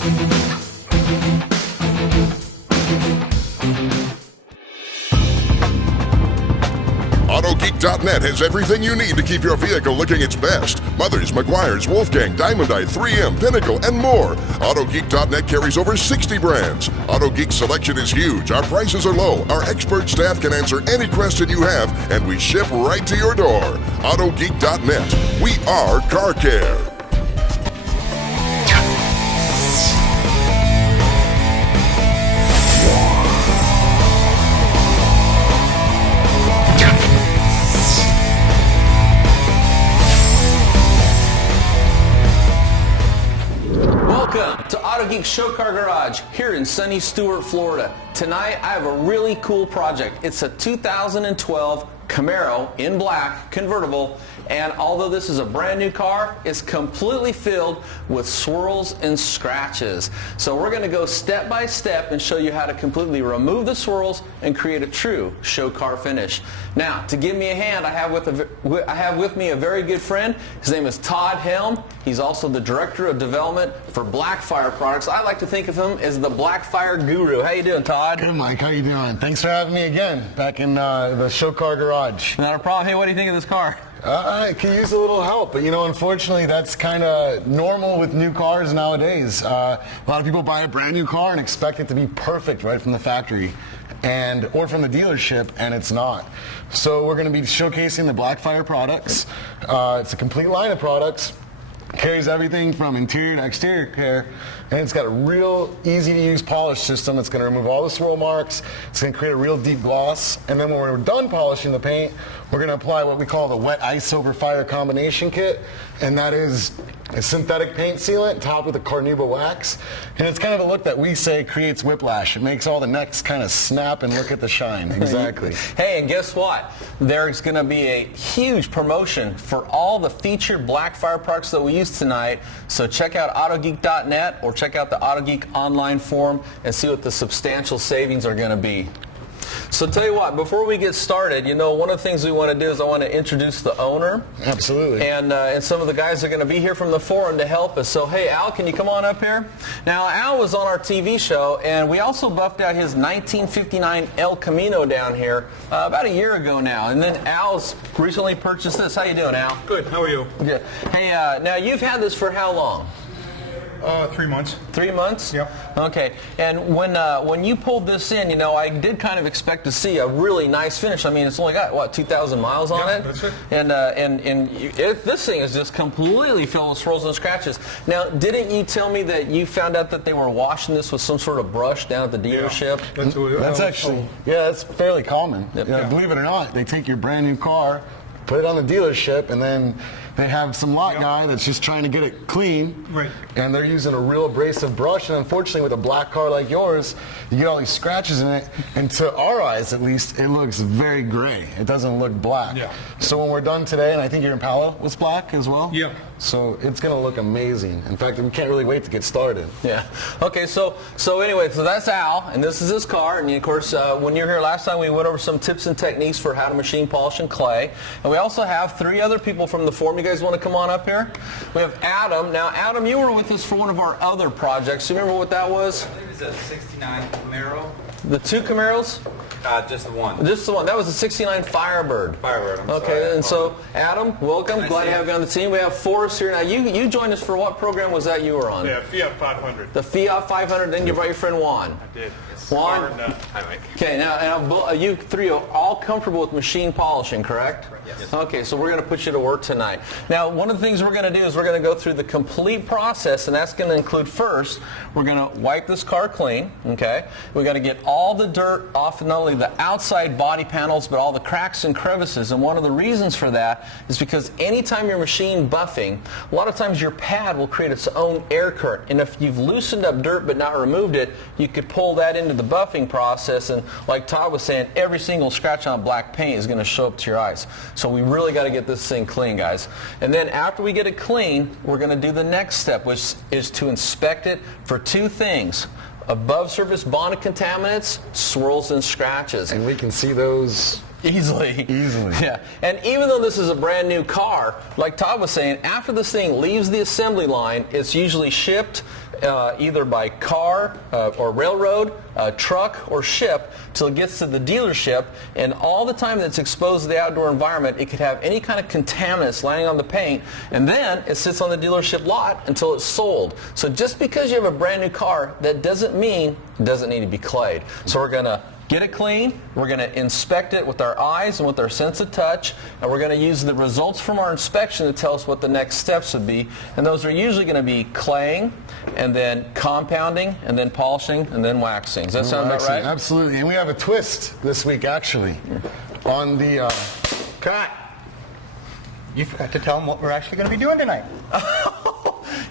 Autogeek.net has everything you need to keep your vehicle looking its best. Mothers, Meguiar's, Wolfgang, Diamondite, 3M, Pinnacle, and more. Autogeek.net carries over 60 brands. Autogeek's selection is huge. Our prices are low. Our expert staff can answer any question you have, and we ship right to your door. Autogeek.net. We are car care. Welcome to Autogeek Show Car Garage here in sunny Stuart, Florida. Tonight I have a really cool project. It's a 2012 Camaro in black convertible, and although this is a brand new car, it's completely filled with swirls and scratches. So we're going to go step by step and show you how to completely remove the swirls and create a true show car finish. Now, to give me a hand, I have with me a very good friend. His name is Todd Helme. He's also the Director of Development for Blackfire products. I like to think of him as the Blackfire guru. How you doing, Todd? Good, Mike. How you doing? Thanks for having me again back in the show car garage. Not a problem. Hey, what do you think of this car? I could use a little help, but unfortunately that's kind of normal with new cars nowadays. A lot of people buy a brand new car and expect it to be perfect right from the factory or from the dealership, and it's not. So we're going to be showcasing the Blackfire products. It's a complete line of products. Carries everything from interior to exterior care, and it's got a real easy to use polish system. It's going to remove all the swirl marks. It's going to create a real deep gloss, and then when we're done polishing the paint, we're going to apply what we call the wet ice over fire combination kit, and that is a synthetic paint sealant topped with a carnauba wax, and it's kind of the look that we say creates whiplash. It makes all the necks kind of snap and look at the shine. Exactly. Hey, and guess what? There's going to be a huge promotion for all the featured Blackfire products that we use tonight, so check out Autogeek.net or check out the Autogeek online forum and see what the substantial savings are going to be. So tell you what, before we get started, one of the things we want to do is I want to introduce the owner. Absolutely. And some of the guys are going to be here from the forum to help us. So hey, Al, can you come on up here? Now, Al was on our TV show, and we also buffed out his 1959 El Camino down here about a year ago now. And then Al's recently purchased this. How you doing, Al? Good. How are you? Good. Hey, now you've had this for how long? 3 months. 3 months? Yep. Okay. And when you pulled this in, I did kind of expect to see a really nice finish. I mean, it's only got, what, 2,000 miles on it? That's it. And this thing is just completely filled with swirls and scratches. Now, didn't you tell me that you found out that they were washing this with some sort of brush down at the dealership? Yeah. That's actually, that's fairly common. Yep. Believe it or not, they take your brand new car, put it on the dealership, and then they have some lot guy that's just trying to get it clean, right? And they're using a real abrasive brush, and unfortunately with a black car like yours, you get all these scratches in it, and to our eyes at least, it looks very gray. It doesn't look black. Yeah. So when we're done today, and I think your Impala was black as well? Yeah. So it's going to look amazing. In fact, we can't really wait to get started. Yeah. Okay, so anyway, so that's Al, and this is his car, and of course, when you were here last time, we went over some tips and techniques for how to machine polish and clay, and we also have 3 other people from the forum. You guys want to come on up here? We have Adam. Now, Adam, you were with us for one of our other projects. You remember what that was? I believe it's a 69 Camaro. The 2 Camaros? Just the one. Just the one. That was a 69 Firebird. Firebird, I'm okay, sorry. And so, Adam, welcome. Glad to have you on the team. We have Forrest here. Now, you joined us for what program was that you were on? Yeah, Fiat 500. The Fiat 500, then you brought your friend Juan. I did. Yes. Juan? Hi, Mike. Okay, now you 3 are all comfortable with machine polishing, correct? Yes. Okay, so we're going to put you to work tonight. Now, one of the things we're going to do is we're going to go through the complete process, and that's going to include first, we're going to wipe this car clean, okay? We're going to get all the dirt off not only the outside body panels, but all the cracks and crevices, and one of the reasons for that is because anytime you're machine buffing, a lot of times your pad will create its own air current, and if you've loosened up dirt but not removed it, you could pull that into the buffing process, and like Todd was saying, every single scratch on black paint is going to show up to your eyes. So we really got to get this thing clean, guys. And then after we get it clean, we're going to do the next step, which is to inspect it for 2 things. Above surface bonded contaminants, swirls and scratches. And we can see those Easily. Yeah. And even though this is a brand new car, like Todd was saying, after this thing leaves the assembly line, it's usually shipped either by car or railroad, truck, or ship till it gets to the dealership. And all the time that's exposed to the outdoor environment, it could have any kind of contaminants landing on the paint, and then it sits on the dealership lot until it's sold. So just because you have a brand new car, that doesn't mean it doesn't need to be clayed. So we're going to get it clean, we're going to inspect it with our eyes and with our sense of touch, and we're going to use the results from our inspection to tell us what the next steps would be. And those are usually going to be claying, and then compounding, and then polishing, and then waxing. Does that sound about right? Absolutely. And we have a twist this week, actually, on the... Cut! You forgot to tell them what we're actually going to be doing tonight.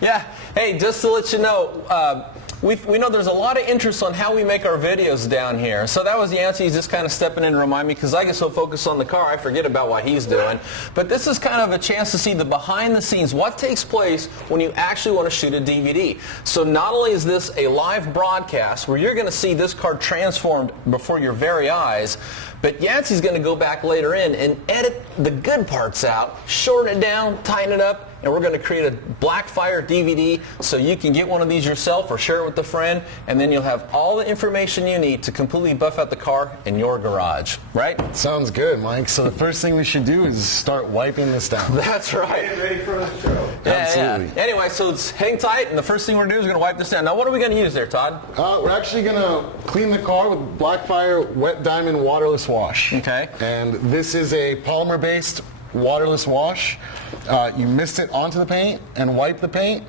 Yeah. Hey, just to let you know, we know there's a lot of interest on how we make our videos down here. So that was Yancey. He's just kind of stepping in to remind me, because I get so focused on the car, I forget about what he's doing. But this is kind of a chance to see the behind the scenes, what takes place when you actually want to shoot a DVD. So not only is this a live broadcast where you're going to see this car transformed before your very eyes, but Yancey's going to go back later in and edit the good parts out, shorten it down, tighten it up, and we're going to create a Blackfire DVD so you can get one of these yourself or share it with a friend, and then you'll have all the information you need to completely buff out the car in your garage, right? Sounds good, Mike. So the first thing we should do is start wiping this down. That's right. Get ready for the show. Yeah, Absolutely. yeah. Anyway, so it's hang tight, and the first thing we're going to do is we're going to wipe this down. Now, what are we going to use there, Todd? We're actually going to clean the car with Blackfire Wet Diamond Waterless Wash. Okay. And this is a polymer-based waterless wash. You mist it onto the paint and wipe the paint.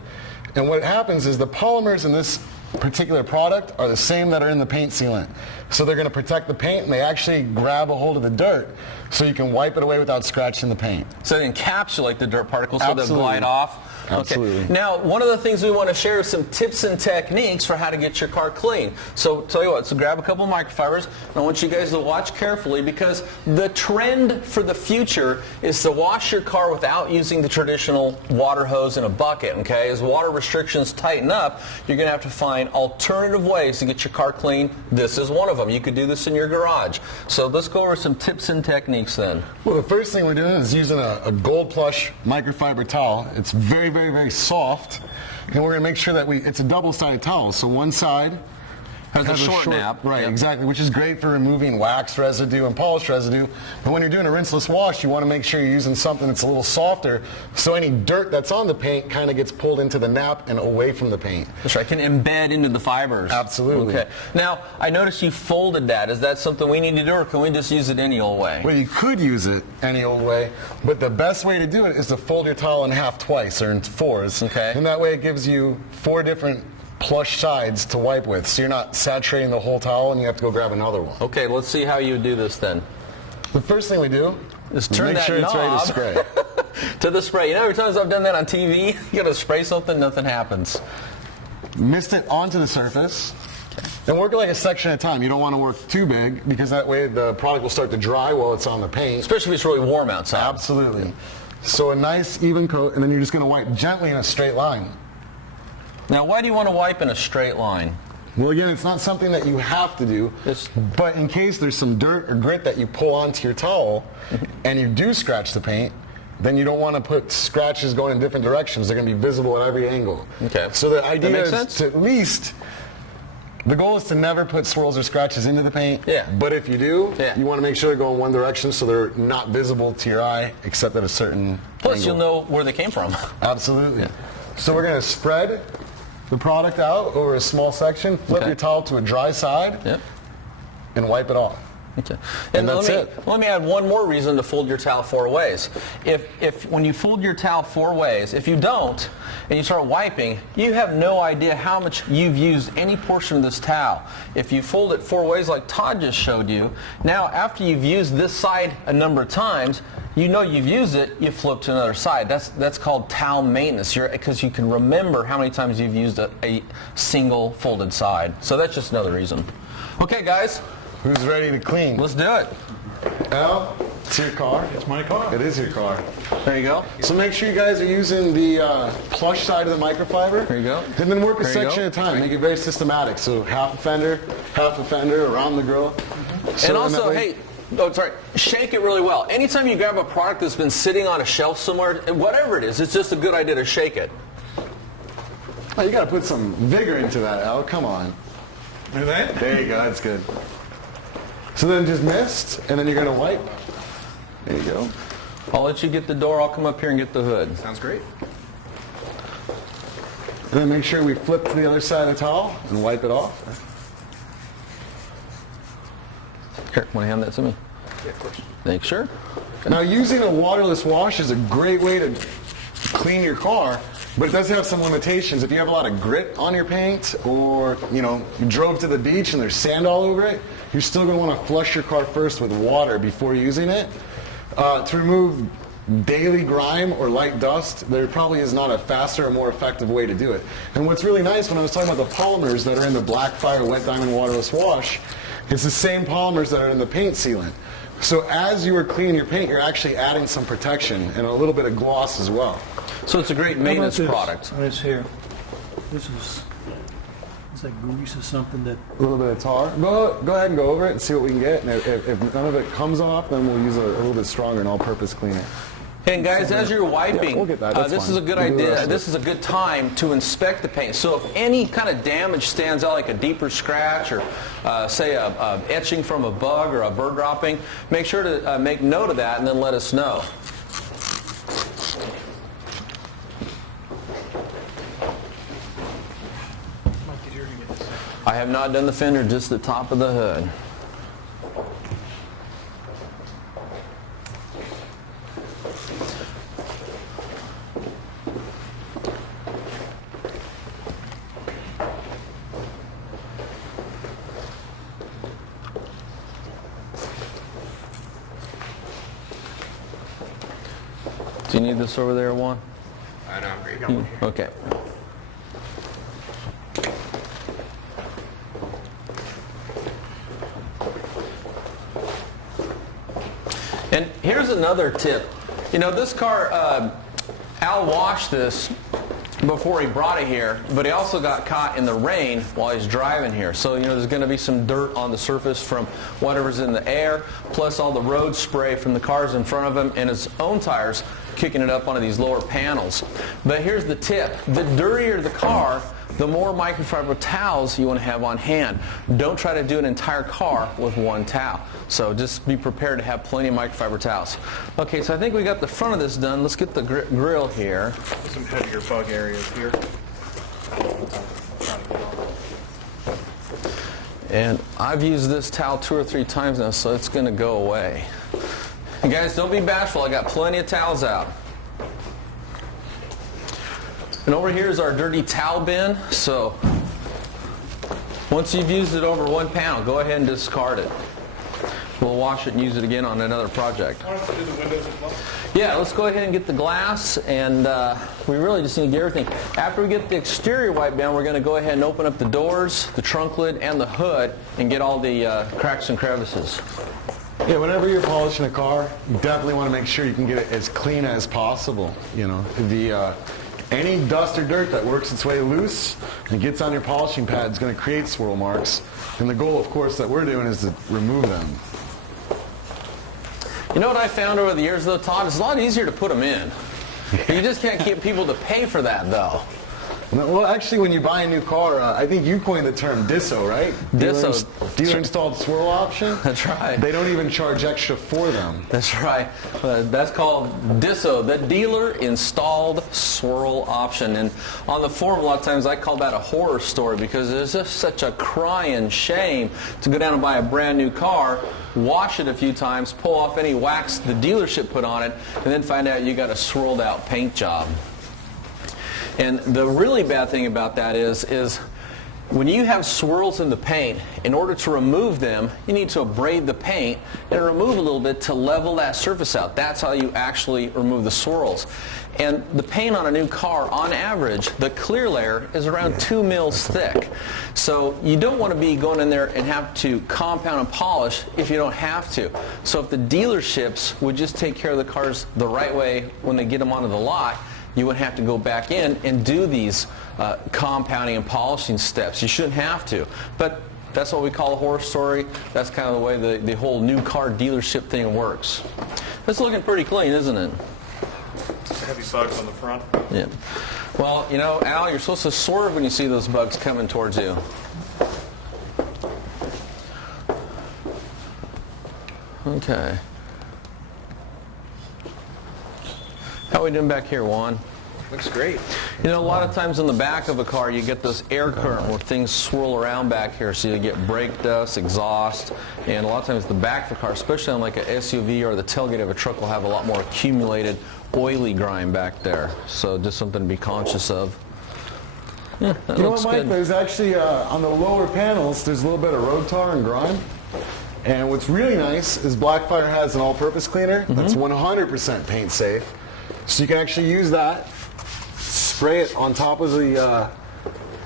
And what happens is the polymers in this particular product are the same that are in the paint sealant. So they're going to protect the paint, and they actually grab a hold of the dirt so you can wipe it away without scratching the paint. So they encapsulate the dirt particles so Absolutely. they'll glide off? Absolutely. Okay. Now, one of the things we want to share is some tips and techniques for how to get your car clean. So tell you what, so grab a couple of microfibers. And I want you guys to watch carefully, because the trend for the future is to wash your car without using the traditional water hose in a bucket, okay? As water restrictions tighten up, you're going to have to find alternative ways to get your car clean. This is one of them. You could do this in your garage. So let's go over some tips and techniques then. Well, the first thing we're doing is using a gold plush microfiber towel. It's very, very soft, and we're going to make sure that it's a double-sided towel. So one side Has a short nap. Right, Yep. exactly, which is great for removing wax residue and polish residue. But when you're doing a rinseless wash, you want to make sure you're using something that's a little softer, so any dirt that's on the paint kind of gets pulled into the nap and away from the paint. That's right. Can embed into the fibers. Absolutely. Okay. Now, I noticed you folded that. Is that something we need to do, or can we just use it any old way? Well, you could use it any old way, but the best way to do it is to fold your towel in half twice, or in fours. Okay. And that way it gives you 4 different plush sides to wipe with, so you're not saturating the whole towel and you have to go grab another one. Okay, let's see how you do this then. The first thing we do is turn make that sure it's ready knob to spray. to the spray. You know, every time I've done that on TV, you gotta spray something, nothing happens. Mist it onto the surface. And work it like a section at a time. You don't want to work too big, because that way the product will start to dry while it's on the paint. Especially if it's really warm outside. Absolutely. So a nice even coat, and then you're just going to wipe gently in a straight line. Now, why do you want to wipe in a straight line? Well, again, it's not something that you have to do, but in case there's some dirt or grit that you pull onto your towel and you do scratch the paint, then you don't want to put scratches going in different directions. They're going to be visible at every angle. Okay. So the idea makes is sense. to at least, the goal is to never put swirls or scratches into the paint. Yeah. But if you do, Yeah. you want to make sure they go in one direction so they're not visible to your eye except at a certain Plus, angle. you'll know where they came from. Absolutely. So we're going to spread the product out over a small section, flip Okay. your towel to a dry side, Yep. and wipe it off. Okay. And that's let me add one more reason to fold your towel 4 ways. If when you fold your towel 4 ways, if you don't and you start wiping, you have no idea how much you've used any portion of this towel. If you fold it 4 ways like Todd just showed you, now after you've used this side a number of times, you know you've used it, you flip to another side. That's called towel maintenance, because you can remember how many times you've used a single folded side. So that's just another reason. Okay, guys. Who's ready to clean? Let's do it. Al, it's your car. It's my car. It is your car. There you go. So make sure you guys are using the plush side of the microfiber. There you go. And then work a There you section go. at a time. Make it very systematic. So half a fender, around the grill. So And in also, that way- hey, shake it really well. Anytime you grab a product that's been sitting on a shelf somewhere, whatever it is, it's just a good idea to shake it. Oh, you got to put some vigor into that, Al. Come on. Look at that. There you go. That's good. So then just mist, and then you're going to wipe. There you go. I'll let you get the door. I'll come up here and get the hood. Sounds great. And then make sure we flip to the other side of the towel and wipe it off. Here, want to hand that to me? Yeah, of course. Make sure. Now, using a waterless wash is a great way to clean your car, but it does have some limitations. If you have a lot of grit on your paint, or you drove to the beach and there's sand all over it, you're still going to want to flush your car first with water before using it. To remove daily grime or light dust, there probably is not a faster or more effective way to do it. And what's really nice, when I was talking about the polymers that are in the Blackfire Wet Diamond Waterless Wash, it's the same polymers that are in the paint sealant. So as you are cleaning your paint, you're actually adding some protection and a little bit of gloss as well. So it's a great maintenance product. Right here. This is, it's like grease or something that. A little bit of tar. Go ahead and go over it and see what we can get. And if none of it comes off, then we'll use a little bit stronger and all-purpose cleaner. And guys, as you're wiping, we'll get that. That's this fine. is a good We'll do the rest idea. of This is a good time to inspect the paint. So if any kind of damage stands out, like a deeper scratch or say a etching from a bug or a bird dropping, make sure to make note of that and then let us know. I have not done the fender, just the top of the hood. Do you need this over there, Juan? I know, I'm great. Okay. And here's another tip. This car, Al washed this before he brought it here, but he also got caught in the rain while he's driving here. So, there's going to be some dirt on the surface from whatever's in the air, plus all the road spray from the cars in front of him and his own tires kicking it up onto these lower panels. But here's the tip. The dirtier the car, the more microfiber towels you want to have on hand. Don't try to do an entire car with one towel. So just be prepared to have plenty of microfiber towels. Okay, so I think we got the front of this done. Let's get the grill here. Some heavier bug areas here. And I've used this towel 2 or 3 times now, so it's going to go away. And guys, don't be bashful. I got plenty of towels out. And over here is our dirty towel bin. So once you've used it over one panel, go ahead and discard it. We'll wash it and use it again on another project. I want us to do the windows as well. Yeah, let's go ahead and get the glass, and we really just need to get everything. After we get the exterior wiped down, we're going to go ahead and open up the doors, the trunk lid, and the hood, and get all the cracks and crevices. Yeah, whenever you're polishing a car, you definitely want to make sure you can get it as clean as possible. Any dust or dirt that works its way loose and gets on your polishing pad is going to create swirl marks. And the goal, of course, that we're doing is to remove them. You know what I found over the years, though, Todd? It's a lot easier to put them in. You just can't get people to pay for that, though. Well, actually, when you buy a new car, I think you coined the term DISO, right? DISO. Dealer installed swirl option. That's right. They don't even charge extra for them. That's right. That's called DISO, the dealer installed swirl option. And on the forum, a lot of times I call that a horror story because it's just such a crying shame to go down and buy a brand new car, wash it a few times, pull off any wax the dealership put on it, and then find out you got a swirled out paint job. And the really bad thing about that is when you have swirls in the paint, in order to remove them, you need to abrade the paint and remove a little bit to level that surface out. That's how you actually remove the swirls. And the paint on a new car, on average, the clear layer is around 2 mils thick. So you don't want to be going in there and have to compound and polish if you don't have to. So if the dealerships would just take care of the cars the right way when they get them onto the lot, you would have to go back in and do these compounding and polishing steps. You shouldn't have to. But that's what we call a horror story. That's kind of the way the whole new car dealership thing works. It's looking pretty clean, isn't it? be bugs on the front. Yeah. Well, you know, Al, you're supposed to swerve when you see those bugs coming towards you. Okay. How are we doing back here, Juan? Looks great. You know, a lot of times in the back of a car, you get this air current where things swirl around back here, so you get brake dust, exhaust, and a lot of times the back of the car, especially on like an SUV or the tailgate of a truck, will have a lot more accumulated oily grime back there. So just something to be conscious of. Yeah, that You know looks what, Mike? good. There's actually, on the lower panels, there's a little bit of road tar and grime. And what's really nice is Blackfire has an all-purpose cleaner that's 100% paint safe. So you can actually use that, spray it on top of the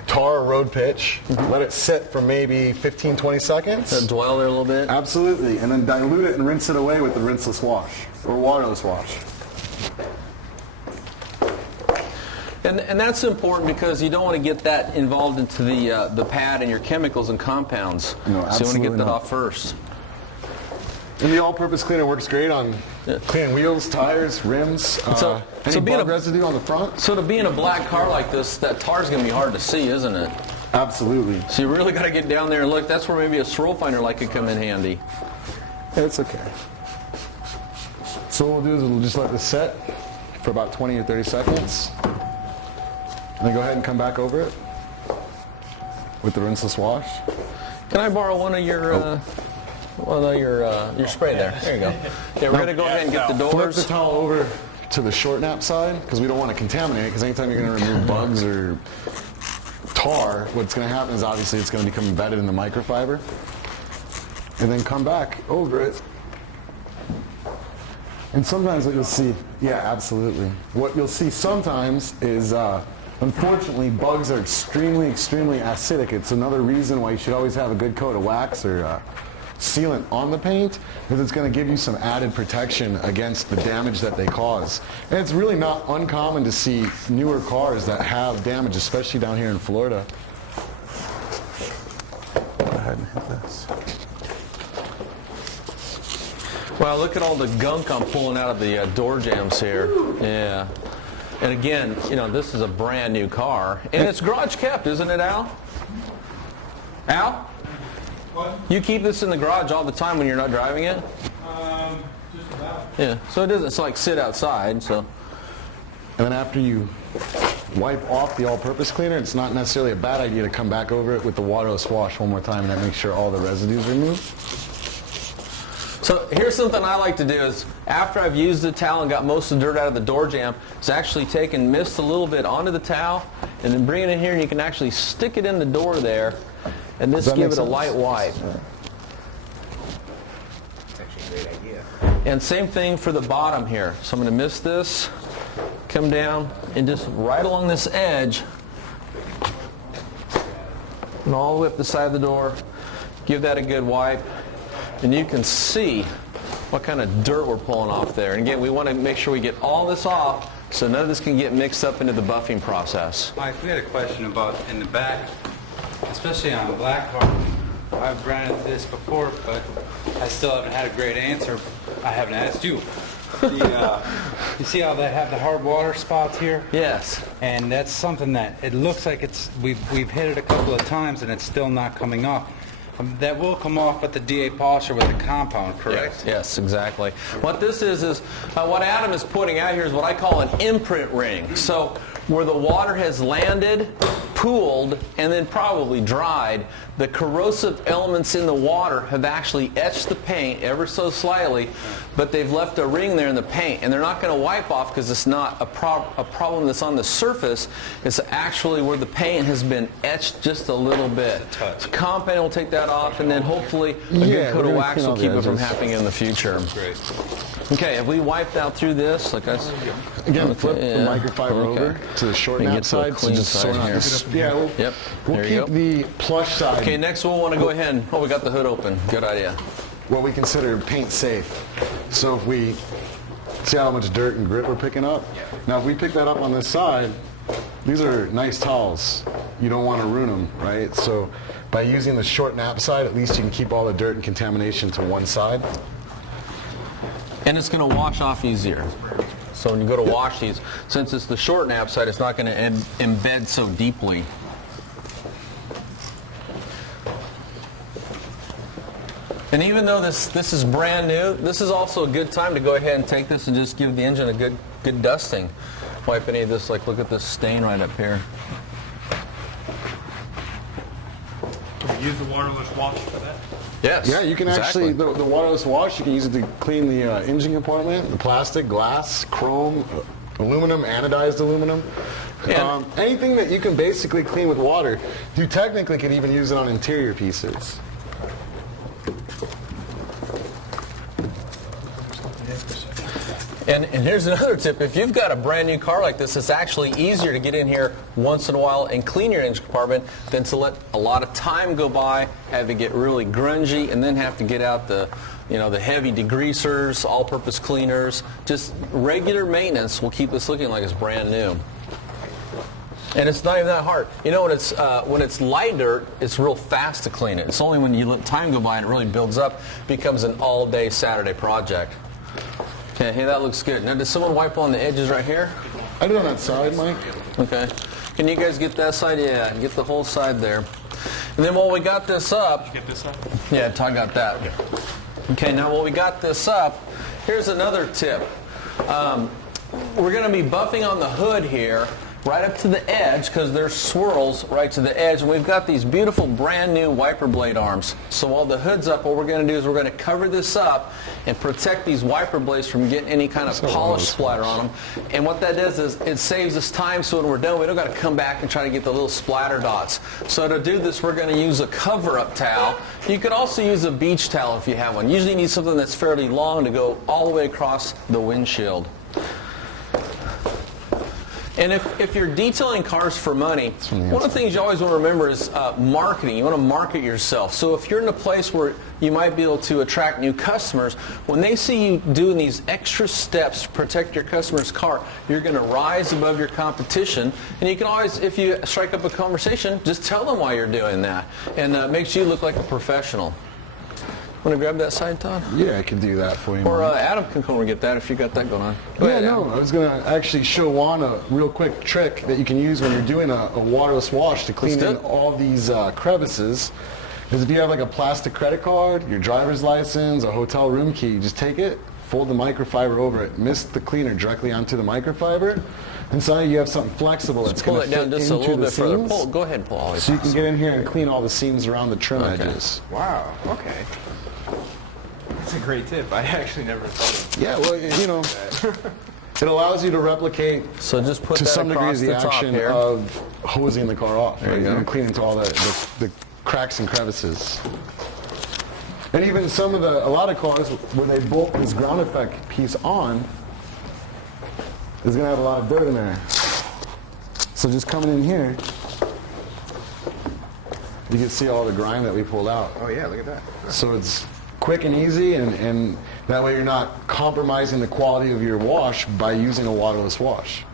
tar or road pitch, let it sit for maybe 15, 20 seconds. Does that dwell there a little bit? Absolutely. And then dilute it and rinse it away with the rinseless wash or waterless wash. And that's important because you don't want to get that involved into the pad and your chemicals and compounds. No, so you want to absolutely get that not. off first. And the all-purpose cleaner works great on cleaning wheels, tires, rims, any being bug a- residue on the front. So to be in a black car like this, that tar's going to be hard to see, isn't it? Absolutely. So you really got to get down there and look. That's where maybe a swirl finder light could come in handy. It's okay. So what we'll do is we'll just let this set for about 20 or 30 seconds. And then go ahead and come back over it with the rinseless wash. Can I borrow one of your your spray there? There you go. Yeah, we're going to go ahead and get the Flip doors. the towel over to the short nap side because we don't want to contaminate it, because anytime you're going to remove bugs or tar, what's going to happen is obviously it's going to become embedded in the microfiber. And then come back over it. And sometimes what you'll see, yeah, absolutely. What you'll see sometimes is, unfortunately, bugs are extremely, extremely acidic. It's another reason why you should always have a good coat of wax or sealant on the paint, because it's going to give you some added protection against the damage that they cause. And it's really not uncommon to see newer cars that have damage, especially down here in Florida. Go ahead and hit this. Wow, look at all the gunk I'm pulling out of the door jambs here. Yeah. And again, you know, this is a brand new car. And it's garage kept, isn't it, Al? Al? What? You keep this in the garage all the time when you're not driving it? Just about. Yeah. So it doesn't, it's like sit outside, so. And then after you wipe off the all-purpose cleaner, it's not necessarily a bad idea to come back over it with the waterless wash one more time, and that makes sure all the residue's removed. So here's something I like to do is, after I've used the towel and got most of the dirt out of the door jamb, is actually take and mist a little bit onto the towel and then bring it in here, and you can actually stick it in the door there and just that give make it a sense? light wipe. It's actually a great idea. And same thing for the bottom here. So I'm going to mist this, come down, and just right along this edge, and all the way up the side of the door, give that a good wipe. And you can see what kind of dirt we're pulling off there. And again, we want to make sure we get all this off so none of this can get mixed up into the buffing process. Mike, we had a question about in the back, especially on the black car. I've ran into this before, but I still haven't had a great answer. I haven't asked you. You see how they have the hard water spots here? Yes. And that's something that it looks like we've hit it a couple of times and it's still not coming off. That will come off with the DA polisher with the compound, correct? Yes, exactly. What this is what Adam is putting out here is what I call an imprint ring. So where the water has landed, pooled, and then probably dried, the corrosive elements in the water have actually etched the paint ever so slightly, but they've left a ring there in the paint, and they're not going to wipe off because it's not a problem that's on the surface. It's actually where the paint has been etched just a little bit. So compound will take that off, and then hopefully a good coat of wax will keep it from happening in the future. Great. Okay, have we wiped out through this? Like I said, Again, flip the microfiber over to the short And nap get to a side. clean just side sort out here. this- Yeah, we'll Yep, we'll there you keep go. the plush side, Okay, next we'll want to go ahead and, we got the hood open. Good idea. what we consider paint safe. So if we see how much dirt and grit we're picking up. Now if we pick that up on this side, these are nice towels. You don't want to ruin them, right? So by using the short nap side, at least you can keep all the dirt and contamination to one side. And it's going to wash off easier. So when you go to wash these, since it's the short nap side, it's not going to embed so deeply. And even though this is brand new, this is also a good time to go ahead and take this and just give the engine a good dusting. Wipe any of this, like look at this stain right up here. Can we use the waterless wash for that? Yes. Yeah, you can exactly. actually, the waterless wash, you can use it to clean the engine compartment, the plastic, glass, chrome, aluminum, anodized aluminum. Anything that you can basically clean with water, you technically could even use it on interior pieces. And here's another tip. If you've got a brand new car like this, it's actually easier to get in here once in a while and clean your engine compartment than to let a lot of time go by, have it get really grungy, and then have to get out the heavy degreasers, all-purpose cleaners. Just regular maintenance will keep this looking like it's brand new. And it's not even that hard. You know, when it's light dirt, it's real fast to clean it. It's only when you let time go by and it really builds up, becomes an all-day Saturday project. Okay, hey, that looks good. Now, does someone wipe on the edges right here? I do on that side, Mike. Okay. Can you guys get that side? Yeah, get the whole side there. And then while we got this up... Get this side? Yeah, Todd got that. Okay, now while we got this up, here's another tip. We're going to be buffing on the hood here, right up to the edge, because there's swirls right to the edge, and we've got these beautiful brand new wiper blade arms. So while the hood's up, what we're going to do is we're going to cover this up and protect these wiper blades from getting any kind of polish splatter on them. And what that does is it saves us time, so when we're done, we don't got to come back and try to get the little splatter dots. So to do this, we're going to use a cover-up towel. You could also use a beach towel if you have one. Usually you need something that's fairly long to go all the way across the windshield. And if you're detailing cars for money, one of the things you always want to remember is marketing. You want to market yourself. So if you're in a place where you might be able to attract new customers, when they see you doing these extra steps to protect your customer's car, you're going to rise above your competition. And you can always, if you strike up a conversation, just tell them why you're doing that. And makes you look like a professional. Want to grab that side, Todd? Yeah, I can do that for you. Or Adam can come and get that if you got that going on. Go ahead, Adam. I was going to actually show Juan a real quick trick that you can use when you're doing a waterless wash to clean in all these crevices. Is if you have like a plastic credit card, your driver's license, a hotel room key, you just take it, fold the microfiber over it, mist the cleaner directly onto the microfiber, and suddenly you have something flexible that's going to fit pull it down just a little bit further. Go ahead and pull all these. So you can get in here and clean all the seams around the trim edges. Wow, okay. That's a great tip. I actually never thought of Yeah, well, you know, it allows you to replicate so just put to that some degree across the top action here. of hosing the car off, right? you go. And cleaning to all the cracks and crevices. And even a lot of cars where they bolt this ground effect piece on is going to have a lot of dirt in there. So just coming in here, you can see all the grime that we pulled out. Oh yeah, look at that. So it's quick and easy, and that way you're not compromising the quality of your wash by using a waterless wash.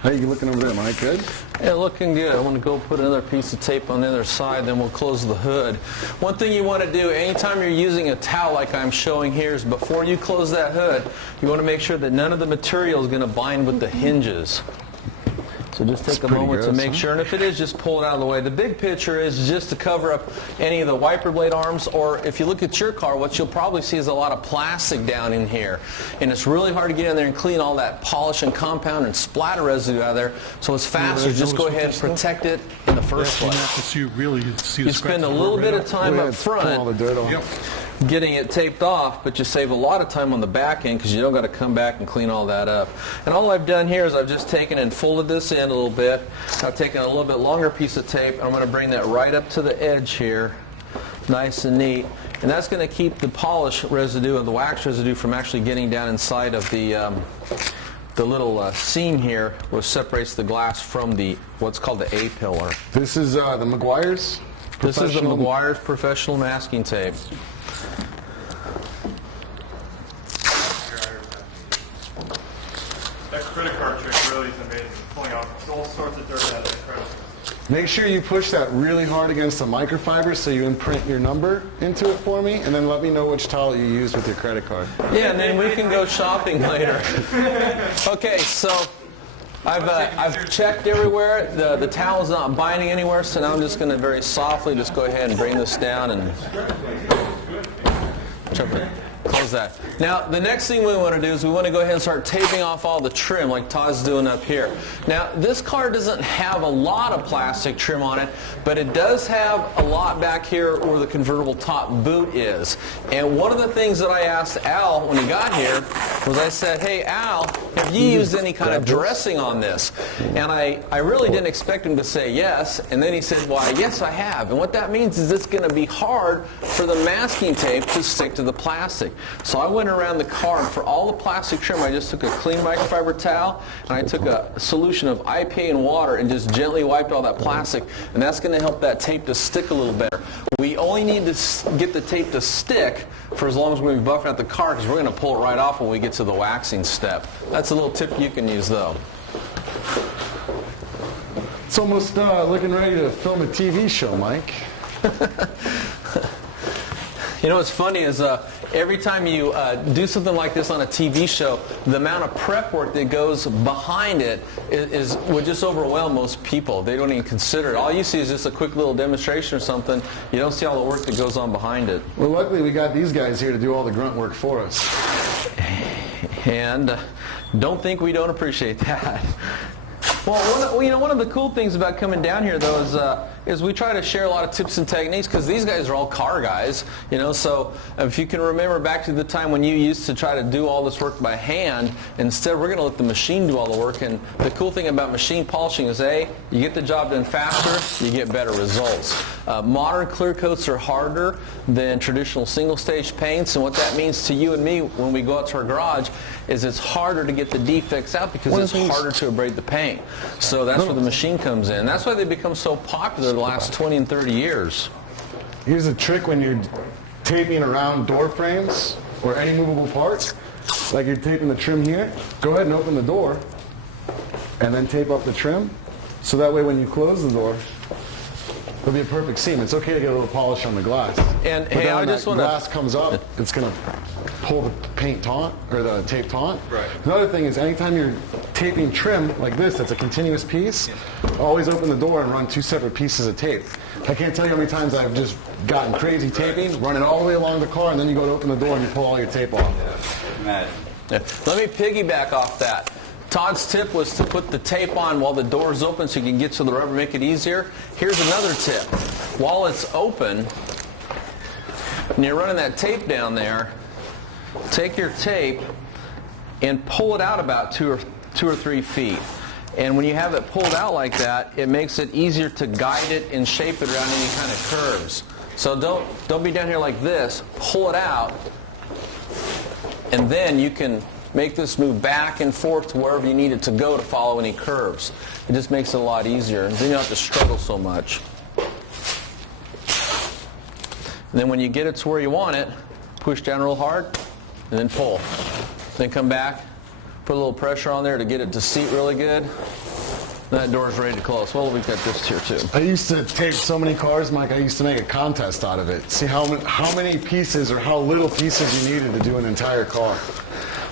How are you looking over there, Mike? Good? Yeah, looking good. I want to go put another piece of tape on the other side, then we'll close the hood. One thing you want to do anytime you're using a towel like I'm showing here is before you close that hood, you want to make sure that none of the material is going to bind with the hinges. So just take a moment to make sure, and if it is, just pull it out of the way. The big picture is just to cover up any of the wiper blade arms, or if you look at your car, what you'll probably see is a lot of plastic down in here. And it's really hard to get in there and clean all that polish and compound and splatter residue out of there. So it's faster, just go ahead and protect it in the first place. You have to see really see You spend a little bit of time up front getting it taped off, but you save a lot of time on the back end because you don't got to come back and clean all that up. And all I've done here is I've just taken and folded this in a little bit. I've taken a little bit longer piece of tape, and I'm going to bring that right up to the edge here, nice and neat. And that's going to keep the polish residue and the wax residue from actually getting down inside of the little seam here, which separates the glass from the what's called the A-pillar. This is the Meguiar's? This is the Meguiar's Professional Masking Tape. all sorts of dirt out of the credit. Make sure you push that really hard against the microfiber so you imprint your number into it for me, and then let me know which towel you used with your credit card. Yeah, and then we can go shopping later. Okay, so I've checked everywhere. The towel's not binding anywhere, so now I'm just going to very softly just go ahead and bring this down and close that. Now, the next thing we want to do is we want to go ahead and start taping off all the trim like Todd's doing up here. Now, this car doesn't have a lot of plastic trim on it, but it does have a lot back here where the convertible top boot is. And one of the things that I asked Al when he got here was I said, hey, Al, have you used any kind of dressing on this? And I really didn't expect him to say yes. And then he said, why, yes, I have. And what that means is it's going to be hard for the masking tape to stick to the plastic. So I went around the car, and for all the plastic trim, I just took a clean microfiber towel, and I took a solution of IPA and water and just gently wiped all that plastic, and that's going to help that tape to stick a little better. We only need to get the tape to stick for as long as we're buffing out the car, because we're going to pull it right off when we get to the waxing step. That's a little tip you can use, though. It's almost looking ready to film a TV show, Mike. You know what's funny is every time you do something like this on a TV show, the amount of prep work that goes behind it would just overwhelm most people. They don't even consider it. All you see is just a quick little demonstration or something. You don't see all the work that goes on behind it. Well, luckily we got these guys here to do all the grunt work for us. And don't think we don't appreciate that. Well, one of the cool things about coming down here, though, is we try to share a lot of tips and techniques, because these guys are all car guys, you know. So if you can remember back to the time when you used to try to do all this work by hand, instead we're going to let the machine do all the work. And the cool thing about machine polishing is, A, you get the job done faster, you get better results. Modern clear coats are harder than traditional single-stage paints, and what that means to you and me when we go out to our garage is it's harder to get the defects out because it's harder to abrade the paint. So that's where the machine comes in. That's why they become so popular the last 20 and 30 years. Here's a trick when you're taping around door frames or any movable parts, like you're taping the trim here. Go ahead and open the door and then tape up the trim, so that way when you close the door, it'll be a perfect seam. It's okay to get a little polish on the glass. And but hey, then I when just that want to glass comes up, it's going to pull the paint taut, or the tape taut. Right. Another thing is, anytime you're taping trim like this, that's a continuous piece, always open the door and run 2 separate pieces of tape. I can't tell you how many times I've just gotten crazy taping, run it all the way along the car, and then you go to open the door and you pull all your tape off. Mad. Yeah. Let me piggyback off that. Todd's tip was to put the tape on while the door's open so you can get to the rubber, make it easier. Here's another tip. While it's open, and you're running that tape down there, take your tape and pull it out about 2 or 3 feet. And when you have it pulled out like that, it makes it easier to guide it and shape it around any kind of curves. So don't be down here like this. Pull it out, and then you can make this move back and forth to wherever you need it to go to follow any curves. It just makes it a lot easier. And then you don't have to struggle so much. And then when you get it to where you want it, push down real hard and then pull. Then come back, put a little pressure on there to get it to seat really good. That door's ready to close. Well, we've got this here too. I used to tape so many cars, Mike, I used to make a contest out of it. See how many pieces or how little pieces you needed to do an entire car.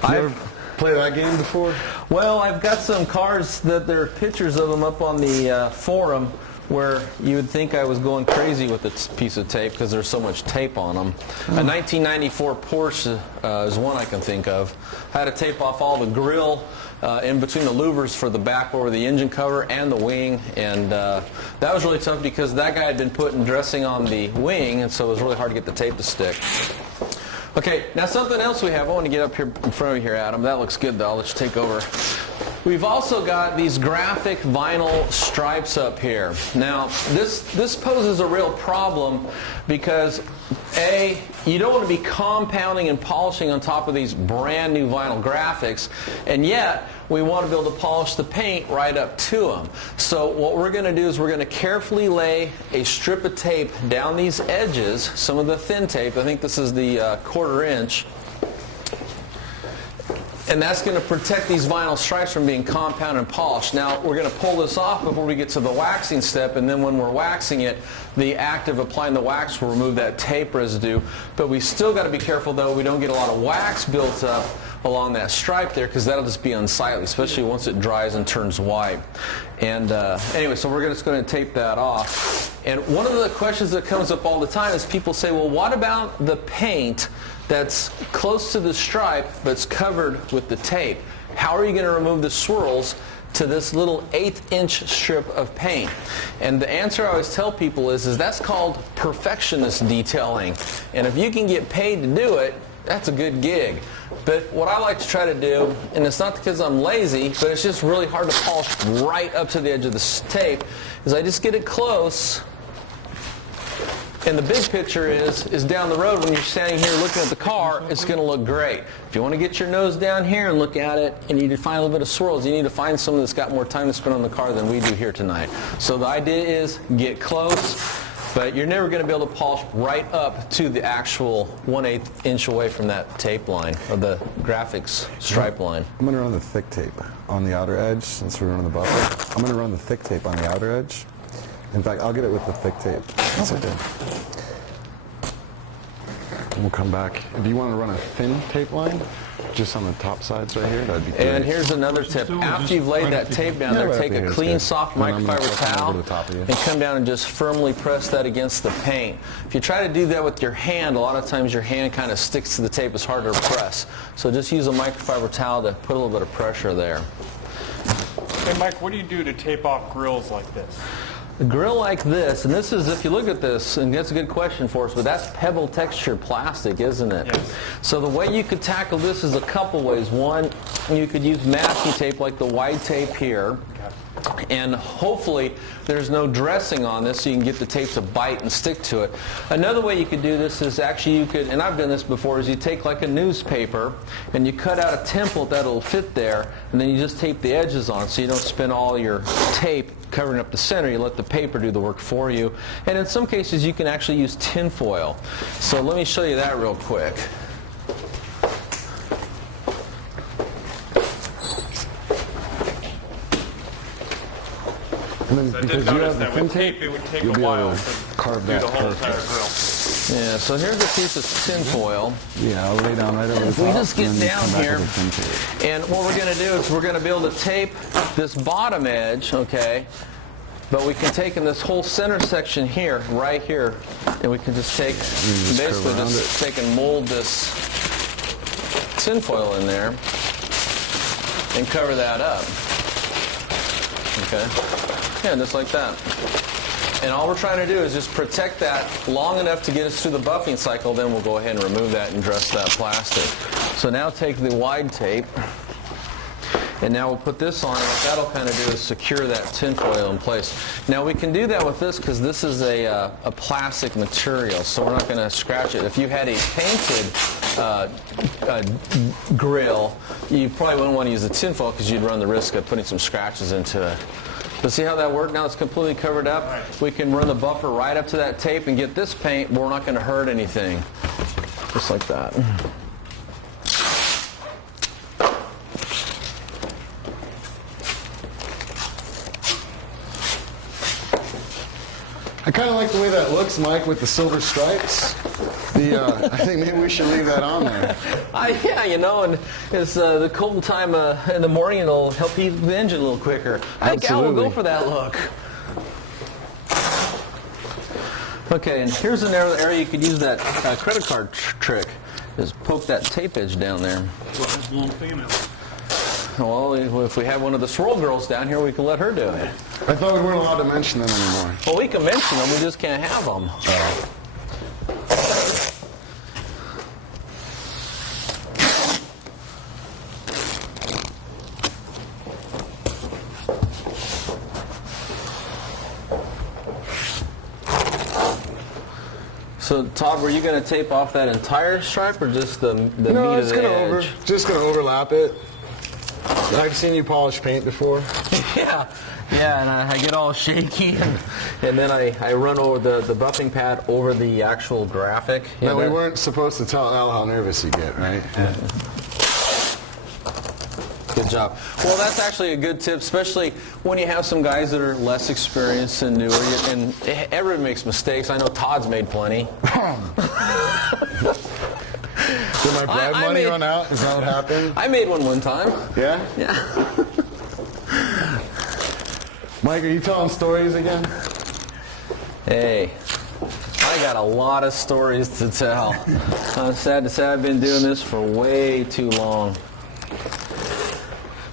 You ever play that game before? Well, I've got some cars that there are pictures of them up on the forum where you would think I was going crazy with this piece of tape because there's so much tape on them. A 1994 Porsche is one I can think of. I had to tape off all the grill in between the louvers for the back over the engine cover and the wing, and that was really tough because that guy had been putting dressing on the wing, and so it was really hard to get the tape to stick. Okay, now something else we have. I want to get up here in front of you here, Adam. That looks good, though. I'll let you take over. We've also got these graphic vinyl stripes up here. Now, this poses a real problem because, A, you don't want to be compounding and polishing on top of these brand new vinyl graphics, and yet we want to be able to polish the paint right up to them. So what we're going to do is we're going to carefully lay a strip of tape down these edges, some of the thin tape. I think this is the 1/4 inch. And that's going to protect these vinyl stripes from being compounded and polished. Now, we're going to pull this off before we get to the waxing step, and then when we're waxing it, the act of applying the wax will remove that tape residue. But we still got to be careful, though, we don't get a lot of wax built up along that stripe there, because that'll just be unsightly, especially once it dries and turns white. And anyway, so we're just going to tape that off. And one of the questions that comes up all the time is people say, well, what about the paint that's close to the stripe but's covered with the tape? How are you going to remove the swirls to this little 1/8-inch strip of paint? And the answer I always tell people is that's called perfectionist detailing. And if you can get paid to do it, that's a good gig. But what I like to try to do, and it's not because I'm lazy, but it's just really hard to polish right up to the edge of the tape, is I just get it close. And the big picture is down the road when you're standing here looking at the car, it's going to look great. If you want to get your nose down here and look at it and you need to find a little bit of swirls, you need to find someone that's got more time to spend on the car than we do here tonight. So the idea is get close, but you're never going to be able to polish right up to the actual 1/8 inch away from that tape line, or the graphics stripe line. I'm going to run the thick tape on the outer edge since we're running the buffer. I'm going to run the thick tape on the outer edge. In fact, I'll get it with the thick tape. That's okay. And we'll come back. If you want to run a thin tape line, just on the top sides right here, that'd be great. And here's another tip. After you've laid that tape down there, take a clean, soft microfiber towel and come down and just firmly press that against the paint. If you try to do that with your hand, a lot of times your hand kind of sticks to the tape. It's harder to press. So just use a microfiber towel to put a little bit of pressure there. Hey Mike, what do you do to tape off grills like this? A grill like this, and this is, if you look at this, and that's a good question for us, but that's pebble texture plastic, isn't it? Yes. So the way you could tackle this is a couple ways. One, you could use masking tape like the wide tape here. And hopefully there's no dressing on this so you can get the tape to bite and stick to it. Another way you could do this is actually you could, and I've done this before, is you take like a newspaper and you cut out a template that'll fit there, and then you just tape the edges on so you don't spend all your tape covering up the center. You let the paper do the work for you. And in some cases you can actually use tin foil. So let me show you that real quick. And then I because did you notice have the that thin with tape, tape, it would take you'll a be while able to to carve do that the whole entire perfect. grill. Yeah, so here's a piece of tin foil. Yeah, I'll lay down right over the If top. we just get and then down come back here, with the thin tape. and what we're going to do is we're going to be able to tape this bottom edge, okay, but we can take in this whole center section here, right here, and we can just take, just basically curve around just take and mold this tin foil in there and cover that up. Okay. Yeah, just like that. And all we're trying to do is just protect that long enough to get us through the buffing cycle, then we'll go ahead and remove that and dress that plastic. So now take the wide tape, and now we'll put this on, and what that'll kind of do is secure that tin foil in place. Now we can do that with this because this is a plastic material, so we're not going to scratch it. If you had a painted grill, you probably wouldn't want to use the tin foil because you'd run the risk of putting some scratches into it. But see how that worked? Now it's completely covered up. Right. We can run the buffer right up to that tape and get this paint, but we're not going to hurt anything. Just like that. I kind of like the way that looks, Mike, with the silver stripes. I think maybe we should leave that on there. Yeah, you know, and it's the cold time in the morning, it'll help heat the engine a little quicker. I think Al will go for that look. Okay, and here's another area you could use that credit card trick, is poke that tape edge down there. Well, if we had one of the Swirl girls down here, we could let her do it. I thought we weren't allowed to mention them anymore. Well, we can mention them, we just can't have them. So, Todd, were you going to tape off that entire stripe or just the meat of the edge? Just going to overlap it. I've seen you polish paint before. Yeah, and I get all shaky, and then I run over the buffing pad over the actual graphic. No, we weren't supposed to tell Al how nervous you get, right? Yeah. Good job. Well, that's actually a good tip, especially when you have some guys that are less experienced and newer. And everyone makes mistakes. I know Todd's made plenty. Did my bread money run out? Is that what happened? I made one time. Yeah? Yeah. Mike, are you telling stories again? Hey, I got a lot of stories to tell. I'm sad to say I've been doing this for way too long.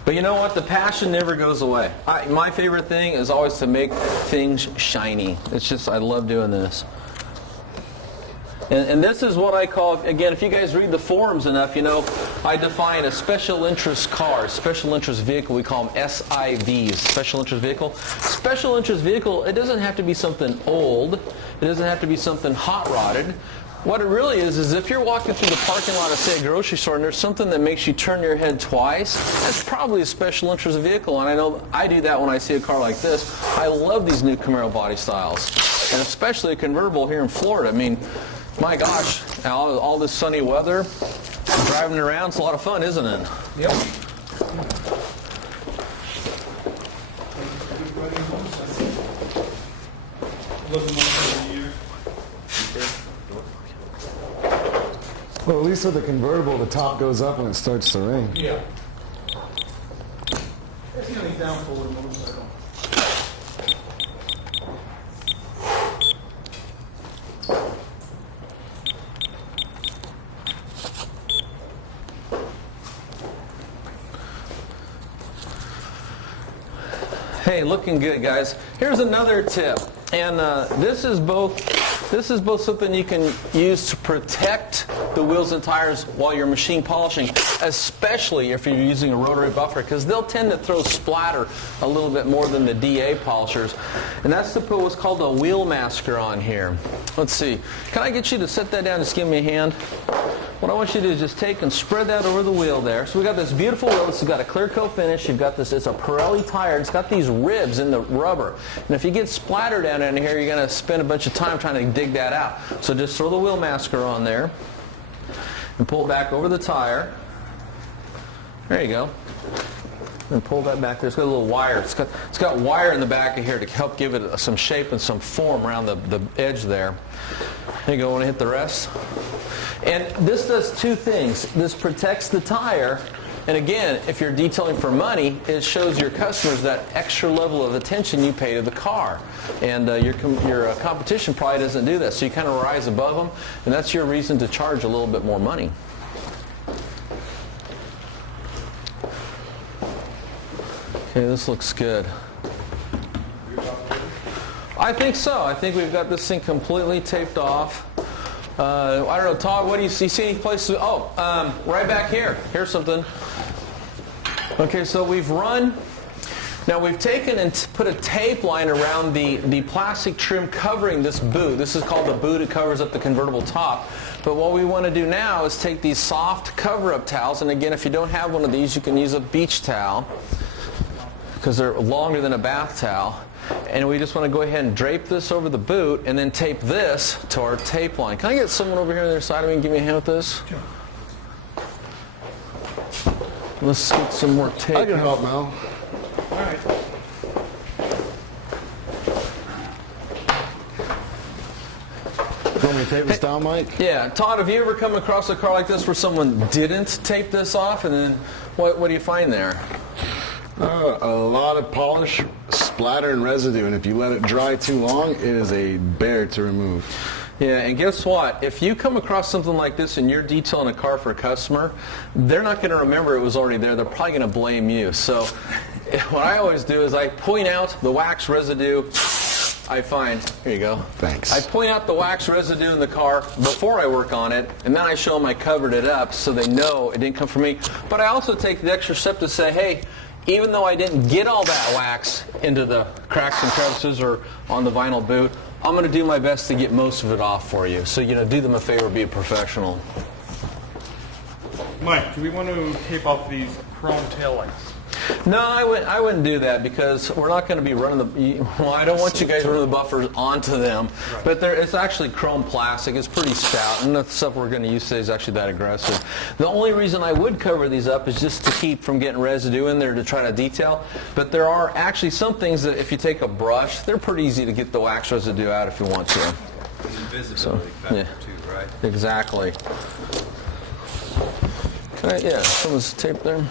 But you know what? The passion never goes away. My favorite thing is always to make things shiny. It's just, I love doing this. And this is what I call, again, if you guys read the forums enough, you know, I define a special interest car, special interest vehicle. We call them SIVs, special interest vehicle. Special interest vehicle, it doesn't have to be something old. It doesn't have to be something hot rodded. What it really is if you're walking through the parking lot of, say, a grocery store and there's something that makes you turn your head twice, that's probably a special interest vehicle. And I know I do that when I see a car like this. I love these new Camaro body styles, and especially a convertible here in Florida. I mean, my gosh, all this sunny weather, driving around, it's a lot of fun, isn't it? Yep. Well, at least with the convertible, the top goes up when it starts to rain. Yeah. It's the only downfall with a motorcycle. Hey, looking good, guys. Here's another tip, and this is both something you can use to protect the wheels and tires while you're machine polishing, especially if you're using a rotary buffer, because they'll tend to throw splatter a little bit more than the DA polishers. And that's to put what's called a wheel masker on here. Let's see. Can I get you to set that down? Just give me a hand. What I want you to do is just take and spread that over the wheel there. So we got this beautiful wheel. This has got a clear coat finish. You've got this, it's a Pirelli tire. It's got these ribs in the rubber. And if you get splatter down in here, you're going to spend a bunch of time trying to dig that out. So just throw the wheel masker on there and pull back over the tire. There you go. And pull that back there. It's got a little wire. It's got wire in the back of here to help give it some shape and some form around the edge there. There you go. Want to hit the rest? And this does two things. This protects the tire, and again, if you're detailing for money, it shows your customers that extra level of attention you pay to the car. And your competition probably doesn't do that, so you kind of rise above them, and that's your reason to charge a little bit more money. Okay, this looks good. I think so. I think we've got this thing completely taped off. I don't know, Todd, what do you see? See any places? Oh, right back here. Here's something. Okay, so we've taken and put a tape line around the plastic trim covering this boot. This is called the boot. It covers up the convertible top. But what we want to do now is take these soft cover-up towels, and again, if you don't have one of these, you can use a beach towel because they're longer than a bath towel. And we just want to go ahead and drape this over the boot and then tape this to our tape line. Can I get someone over here on the other side of me and give me a hand with this? Sure. Let's get some more tape. I can help, Mel. All right. You want me to tape this down, Mike? Yeah. Todd, have you ever come across a car like this where someone didn't tape this off, and then what do you find there? A lot of polish, splatter, and residue, and if you let it dry too long, it is a bear to remove. Yeah, and guess what? If you come across something like this and you're detailing a car for a customer, they're not going to remember it was already there. They're probably going to blame you. So what I always do is I point out the wax residue I find. Here you go. Thanks. I point out the wax residue in the car before I work on it, and then I show them I covered it up so they know it didn't come from me. But I also take the extra step to say, hey, even though I didn't get all that wax into the cracks and crevices or on the vinyl boot, I'm going to do my best to get most of it off for you. So, do them a favor, be a professional. Mike, do we want to tape off these chrome taillights? No, I wouldn't do that because we're not going to be running the. Well, I don't want you guys running the buffers onto them, but it's actually chrome plastic. It's pretty stout, and the stuff we're going to use today is actually that aggressive. The only reason I would cover these up is just to keep from getting residue in there to try to detail. But there are actually some things that if you take a brush, they're pretty easy to get the wax residue out if you want to. Invisibility factor too, right? Exactly. Okay, yeah, someone's tape there.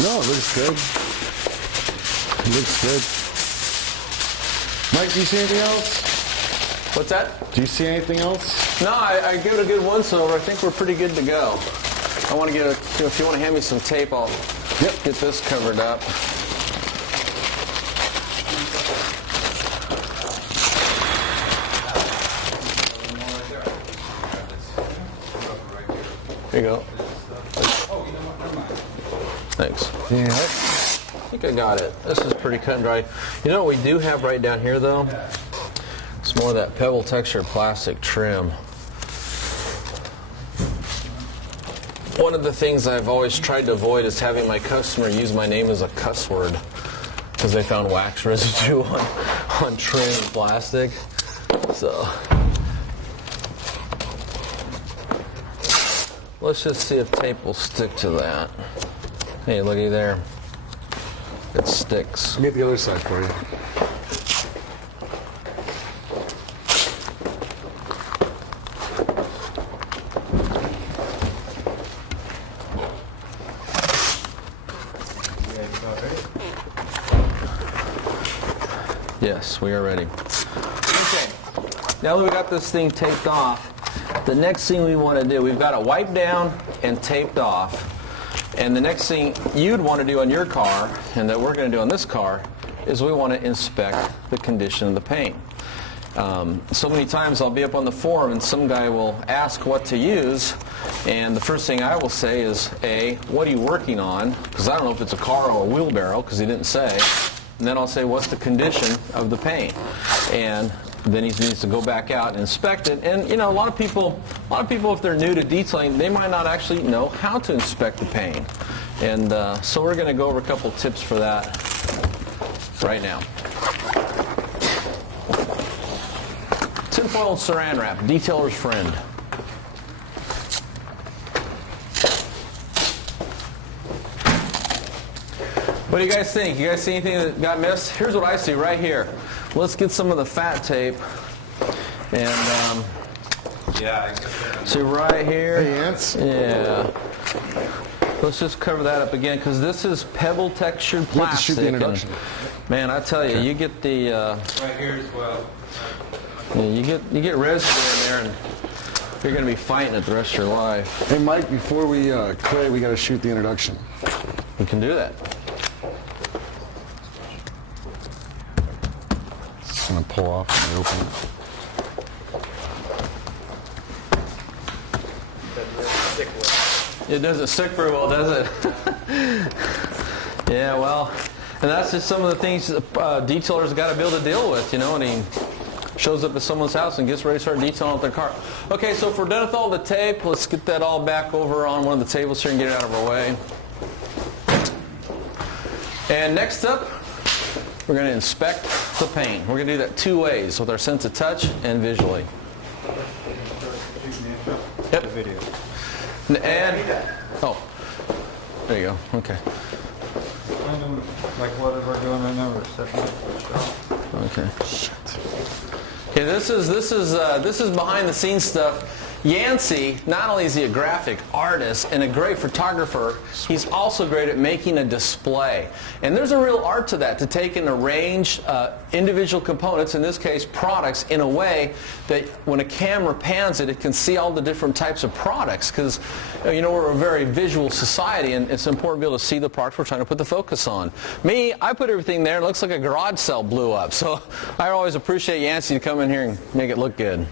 No, it looks good. It looks good. Mike, do you see anything else? What's that? Do you see anything else? No, I give it a good once over. I think we're pretty good to go. I want to get if you want to hand me some tape, I'll get this covered up. Here you go. Thanks. Yeah. I think I got it. This is pretty cut and dry. You know what we do have right down here, though? It's more of that pebble texture plastic trim. One of the things I've always tried to avoid is having my customer use my name as a cuss word because they found wax residue on trim and plastic. So let's just see if tape will stick to that. Hey, looky there. It sticks. I'll get the other side for you. Yes, we are ready. Okay, now that we got this thing taped off, the next thing we want to do, we've got it wiped down and taped off. And the next thing you'd want to do on your car, and that we're going to do on this car, is we want to inspect the condition of the paint. So many times I'll be up on the forum and some guy will ask what to use, and the first thing I will say is, A, what are you working on? Because I don't know if it's a car or a wheelbarrow, because he didn't say. And then I'll say, what's the condition of the paint? And then he needs to go back out and inspect it. And you know, a lot of people, if they're new to detailing, they might not actually know how to inspect the paint. And so we're going to go over a couple tips for that right now. Tinfoil and saran wrap, detailer's friend. What do you guys think? You guys see anything that got missed? Here's what I see right here. Let's get some of the fat tape. And yeah. see right here. Hey, ants. Yeah. Let's just cover that up again because this is pebble textured plastic. You have to shoot the introduction. Man, I tell you, you get the right here as well. yeah, you get residue in there, and you're going to be fighting it the rest of your life. Hey, Mike, before we quit, we got to shoot the introduction. We can do that. It's going to pull off and open it. It doesn't stick very well, does it? Yeah, well, and that's just some of the things detailers got to be able to deal with, you know, and he shows up at someone's house and gets ready to start detailing out their car. Okay, so if we're done with all the tape, let's get that all back over on one of the tables here and get it out of our way. And next up, we're going to inspect the paint. We're going to do that two ways, with our sense of touch and visually. Yep. Video. And, oh, there you go, okay. Like what we're doing right now, we're setting up the shop. Okay. Okay, this is behind the scenes stuff. Yancey, not only is he a graphic artist and a great photographer, he's also great at making a display. And there's a real art to that, to take and arrange individual components, in this case products, in a way that when a camera pans it, it can see all the different types of products. Because you know, we're a very visual society, and it's important to be able to see the products we're trying to put the focus on. Me, I put everything there, it looks like a garage sale blew up. So I always appreciate Yancey to come in here and make it look good.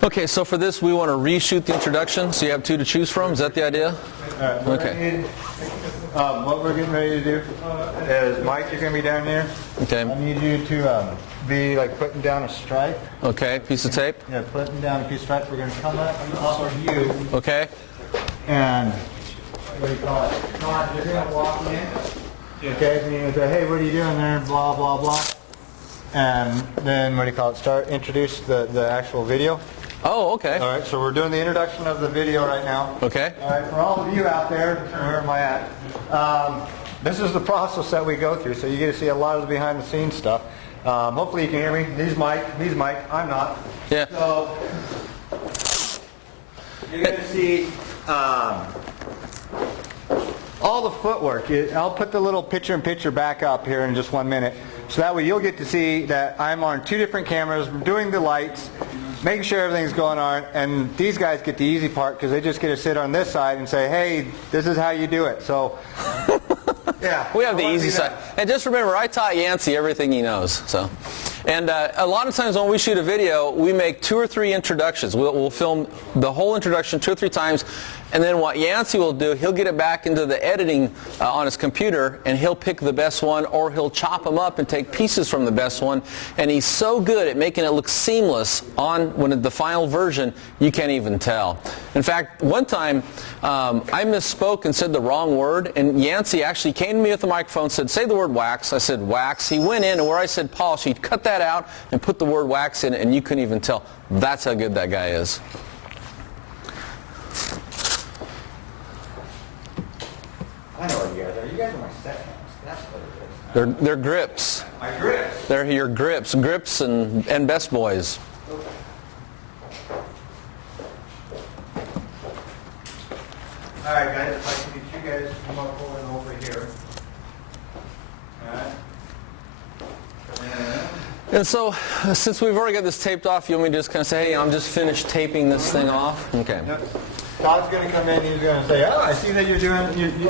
Okay, Okay, so for this, we want to reshoot the introduction, so you have 2 to choose from. Is that the idea? Okay. What we're getting ready to do is, Mike, you're going to be down there. Okay. I need you to be like putting down a stripe. Okay, piece of tape. Yeah, putting down a piece of stripe. We're going to come up off of you. Okay. And what do you call it? Todd, you're going to walk in. Okay, and you're going to say, hey, what are you doing there? Blah, blah, blah. And then, what do you call it? Introduce the actual video. Oh, okay. All right, so we're doing the introduction of the video right now. Okay. All right, for all of you out there, where am I at? This is the process that we go through, so you get to see a lot of the behind-the-scenes stuff. Hopefully you can hear me. He's Mike, I'm not. Yeah. So, you're going to see all the footwork. I'll put the little picture-in-picture back up here in just 1 minute. So that way you'll get to see that I'm on 2 different cameras, doing the lights, making sure everything's going on, and these guys get the easy part because they just get to sit on this side and say, hey, this is how you do it. So, yeah. We have the easy side. And just remember, I taught Yancey everything he knows. So, and a lot of times when we shoot a video, we make 2 or 3 introductions. We'll film the whole introduction 2 or 3 times. And then what Yancey will do, he'll get it back into the editing on his computer, and he'll pick the best one, or he'll chop them up and take pieces from the best one. And he's so good at making it look seamless on the final version, you can't even tell. In fact, one time I misspoke and said the wrong word, and Yancey actually came to me with the microphone, said, say the word wax. I said wax. He went in, and where I said polish, he cut that out and put the word wax in, and you couldn't even tell. That's how good that guy is. I know what you guys are. You guys are my set hands. That's what it is. They're grips. My grips. They're your grips and best boys. All right, guys, if I can get you guys to come up over here. All right. And so, since we've already got this taped off, you want me to just kind of say, hey, I'm just finished taping this thing off? Okay. Yep. Todd's going to come in, he's going to say, oh, I see that you're doing,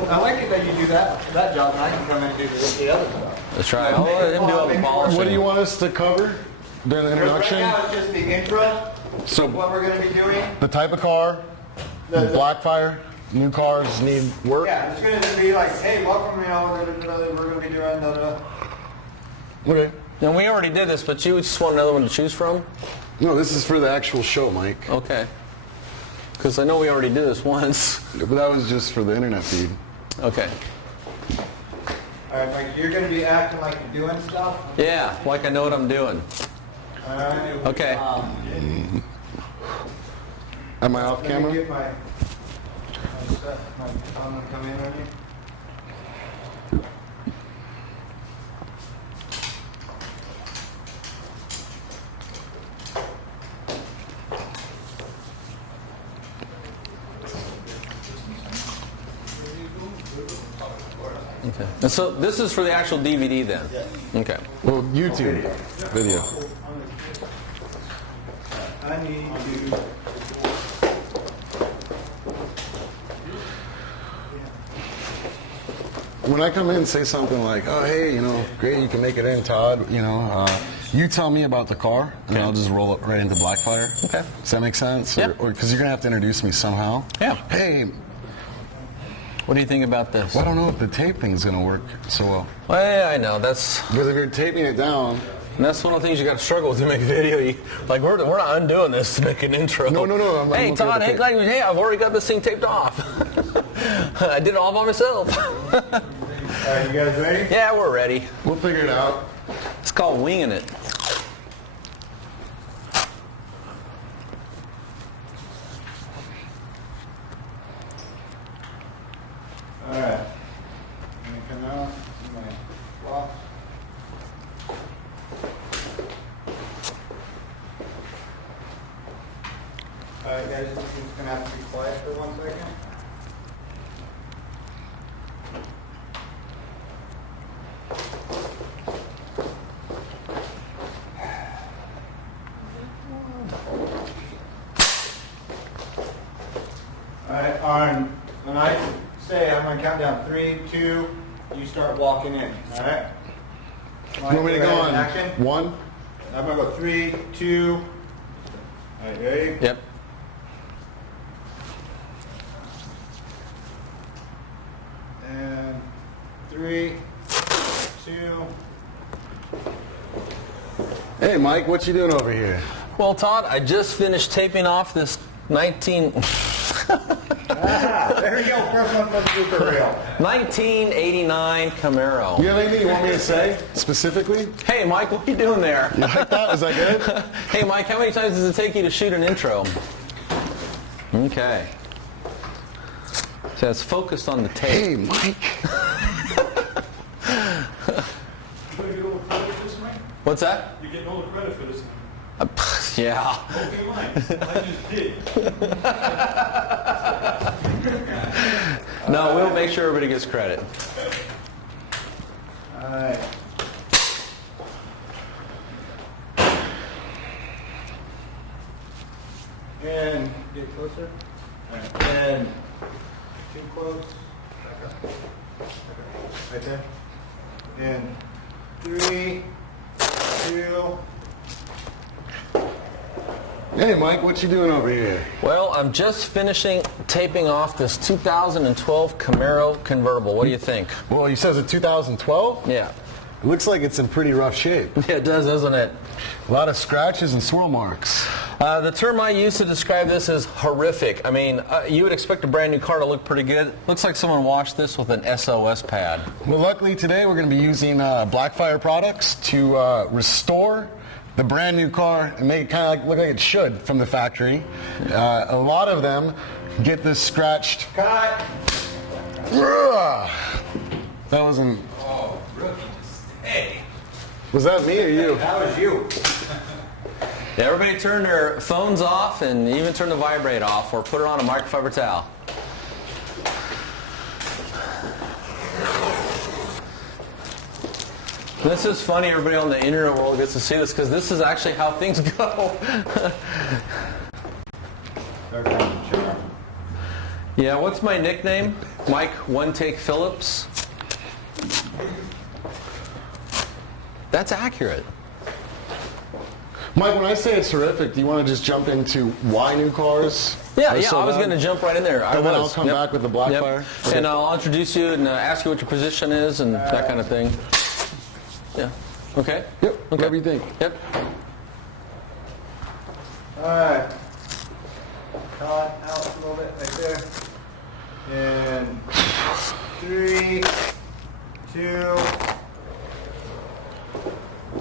I like it that you do that job, and I can come in and do the other stuff. That's right. I'll let him do all the polishing. What do you want us to cover during the introduction? Right now it's just the intro, So what we're going to be doing. the type of car, the Blackfire, new cars need work. Yeah, it's going to be like, hey, welcome, we're going to be doing Okay. Now, we already did this, but you just want another one to choose from? No, this is for the actual show, Mike. Okay. Because I know we already did this once. But that was just for the internet feed. Okay. All right, Mike, you're going to be acting like you're doing stuff. Yeah, like I know what I'm doing. All right. Okay. Am I off Let me camera? get my phone to come in on you. Okay. And so this is for the actual DVD then? Okay. Well, YouTube video. I need you. When I come in and say something like, oh, hey, great, you can make it in, Todd, you tell me about the car, and I'll just roll it right into Blackfire. Okay. Does that make sense? Yep. Or because you're going to have to introduce me somehow. Yeah. Hey, What do you think about this? well, I don't know if the tape thing's going to work so well. Well, yeah, I know. That's Because if you're taping it down... one of the things you got to struggle with to make a video. We're not undoing this to make an intro. No. I'm Hey, looking Todd, at the tape. hey, I've already got this thing taped off. I did it all by myself. All right, you guys ready? Yeah, we're ready. We'll figure it out. It's called winging it. All right. I'm going to come out in my box. All right, guys, this is going to have to be quiet for 1 second. All right, when I say I'm going to count down 3, 2, you start walking in. All right? You want me to go on Action. 1? I'm going to go 3, 2, All right, ready? Yep. And 3, 2. Hey, Mike, what you doing over here? Well, Todd, I just finished taping off this 19... There you go, first one from Super Real. 1989 Camaro. You have anything you want me to say specifically? Hey, Mike, what are you doing there? You like that? Was that good? Hey, Mike, how many times does it take you to shoot an intro? Okay. So it's focused on the tape. Hey, Mike. What's that? You're getting all the credit for this. Yeah. Okay, Mike. I just did. No, we'll make sure everybody gets credit. All right. And get closer. All right. And too close. Back up. Right there. And 3, 2. Hey, Mike, what you doing over here? Well, I'm just finishing taping off this 2012 Camaro convertible. What do you think? Well, he says it's 2012? Yeah. It looks like it's in pretty rough shape. Yeah, it does, doesn't it? A lot of scratches and swirl marks. The term I use to describe this is horrific. I mean, you would expect a brand new car to look pretty good. Looks like someone washed this with an SOS pad. Well, luckily today we're going to be using Blackfire products to restore the brand new car and make it kind of look like it should from the factory. A lot of them get this scratched. Cut. Ugh. That wasn't. Oh, rookie, just stay. Was that me or you? That was you. Yeah, everybody turn their phones off and even turn the vibrate off or put it on a microfiber towel. This is funny, everybody on the internet world gets to see this because this is actually how things go. Yeah, what's my nickname? Mike One Take Phillips. That's accurate. Mike, when I say it's terrific, do you want to just jump into why new cars? Yeah, are yeah, so I was bad? going to jump right in there. And then I'll come back with the Blackfire. Yep. And I'll introduce you and ask you what your position is and that kind of thing. Yeah. Okay? Yep, Okay. whatever you think. Yep. All right. Cut out a little bit right there. And 3, 2.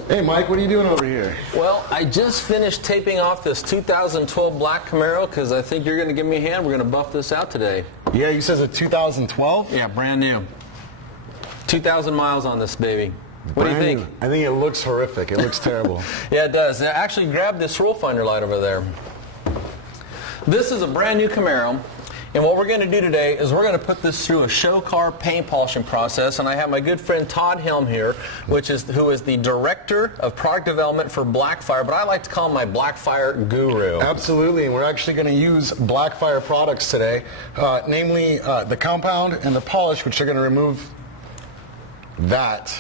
Hey, Mike, what are you doing over here? Well, I just finished taping off this 2012 Black Camaro because I think you're going to give me a hand. We're going to buff this out today. Yeah, you says it's 2012? Yeah, brand new. 2,000 miles on this baby. What do you Brand think? new. I think it looks horrific. It looks terrible. Yeah, it does. Actually, grab this roll finder light over there. This is a brand new Camaro. And what we're going to do today is we're going to put this through a show car paint polishing process. And I have my good friend Todd Helme here, who is the director of product development for Blackfire. But I like to call him my Blackfire guru. Absolutely, and we're actually going to use Blackfire products today, namely the compound and the polish, which are going to remove that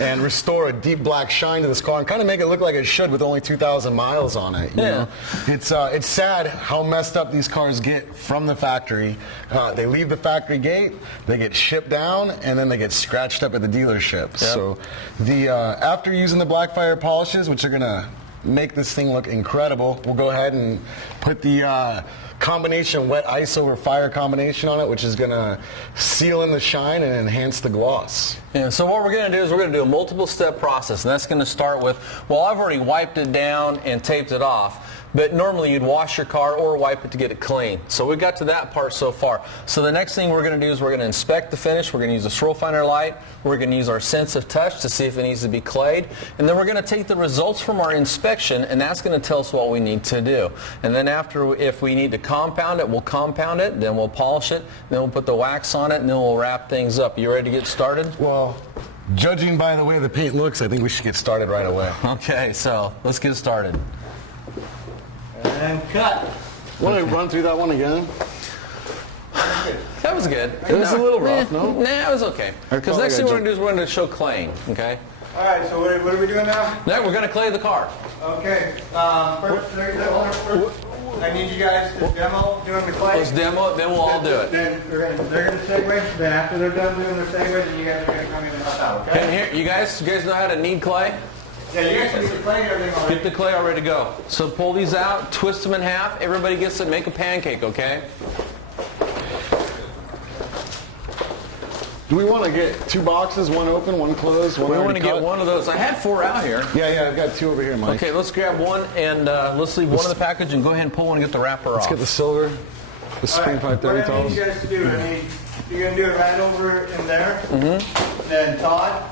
and restore a deep black shine to this car and kind of make it look like it should with only 2,000 miles on it. You know? It's sad how messed up these cars get from the factory. They leave the factory gate, they get shipped down, and then they get scratched up at the dealership. Yep. So after using the Blackfire polishes, which are going to make this thing look incredible, we'll go ahead and put the combination wet ice over fire combination on it, which is going to seal in the shine and enhance the gloss. Yeah, so what we're going to do is we're going to do a multiple step process, and that's going to start with, well, I've already wiped it down and taped it off, but normally you'd wash your car or wipe it to get it clean. So we got to that part so far. So the next thing we're going to do is we're going to inspect the finish. We're going to use a swirl finder light. We're going to use our sense of touch to see if it needs to be clayed. And then we're going to take the results from our inspection, and that's going to tell us what we need to do. And then after, if we need to compound it, we'll compound it, then we'll polish it, then we'll put the wax on it, and then we'll wrap things up. You ready to get started? Well, judging by the way the paint looks, I think we should get started right away. Okay, so let's get started. And cut. Want to run through that one again? That was good. It was a little rough, no? Nah, it was okay. Because next thing we're going to do is we're going to show claying, okay? All right, so what are we doing now? Now we're going to clay the car. Okay, first, I need you guys to demo doing the clay. Let's demo it, then we'll all do it. Then they're going to segue. Then after they're done doing their segue, then you guys are going to come in and help out, okay? And here, you guys know how to knead clay? Yeah, you guys can get the clay and everything already. Get the clay all ready to go. So pull these out, twist them in half. Everybody gets to make a pancake, okay? Do we want to get 2 boxes, one open, one closed, one We want already to get cut? one of those. I had 4 out here. Yeah, I've got 2 over here, Mike. Okay, let's grab one and let's leave one in the package and go ahead and pull one and get the wrapper Let's off. get the silver, the Spring All right, 530 what I need towels. you guys to do, you're going to do it right over in there. Mm-hmm. Then Todd,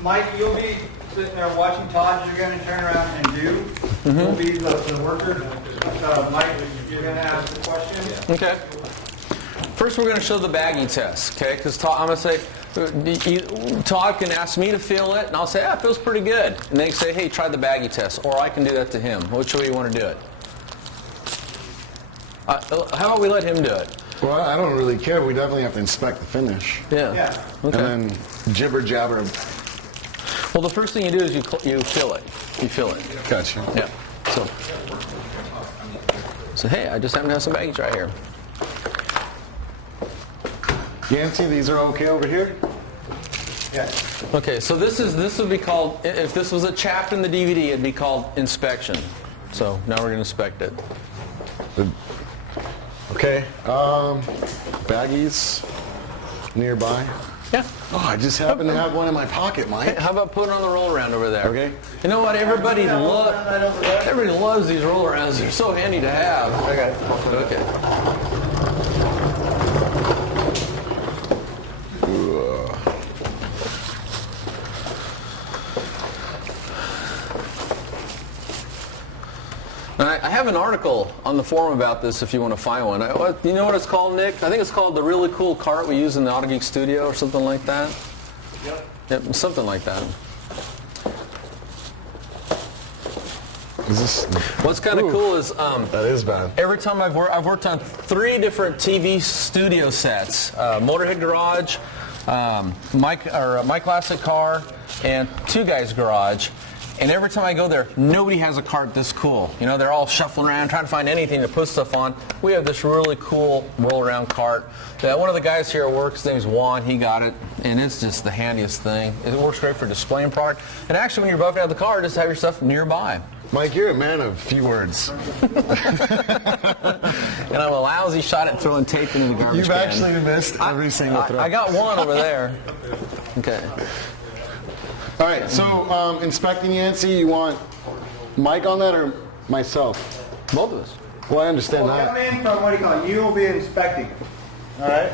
Mike, you'll be sitting there watching Todd. You're going to turn around and do. You'll be the worker. Mike, you're going to ask the question. Okay. First, we're going to show the baggie test, okay? Because I'm going to say, Todd can ask me to feel it, and I'll say, it feels pretty good. And they say, hey, try the baggie test, or I can do that to him. Which way you want to do it? How about we let him do it? Well, I don't really care. We definitely have to inspect the finish. Yeah. Okay. And then jibber jabber. Well, the first thing you do is you fill it. You fill it. Gotcha. Yeah. So hey, I just happen to have some baggies right here. Yancy, these are okay over here? Yeah. Okay, so this would be called, if this was a chapter in the DVD, it'd be called inspection. So now we're going to inspect it. Okay. Baggies nearby. Yeah. Oh, I just happen to have one in my pocket, Mike. Hey, how about putting on the roll around over there? Okay. You know what? Everybody loves these roll arounds. They're so handy to have. Okay. I have an article on the forum about this if you want to find one. You know what it's called, Nick? I think it's called the really cool cart we use in the Autogeek studio or something like that. Yep, something like that. What's kind of cool is that is bad. Every time I've worked on 3 different TV studio sets: Motorhead Garage, My Classic Car, and Two Guys Garage. And every time I go there, nobody has a cart this cool. You know, they're all shuffling around trying to find anything to put stuff on. We have this really cool roll-around cart that one of the guys here at work, his name's Juan, he got it, and it's just the handiest thing. It works great for displaying product. And actually, when you're buffing out the car, just have your stuff nearby. Mike, you're a man of few words. And I'm a lousy shot at throwing tape into the garbage You've can. actually missed every single throw. I got one over there. Okay. All right, so inspecting Yancy, you want Mike on that or myself? Both of us. Well, I understand Well, come that. in from, what do you call it? You will be inspecting. All right?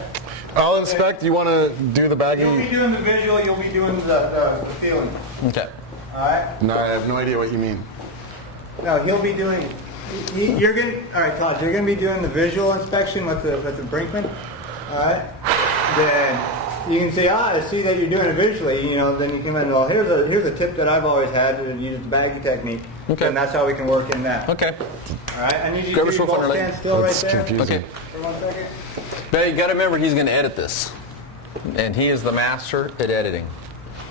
I'll inspect. You want to do the You'll be baggie? doing the visual, you'll be doing the feeling. Okay. All right? No, I have no idea what you mean. No, he'll be doing, you're going to, all right, Todd, you're going to be doing the visual inspection with the Brinkman. All right? Then you can say, I see that you're doing it visually. You know, then you come in, well, here's a tip that I've always had to use the baggie technique. Okay. And that's how we can work in that. Okay. All right? I need you Grab to us both real fun, stand still That's right there. confusing. Okay. For 1 second. But you got to remember, he's going to edit this. And he is the master at editing.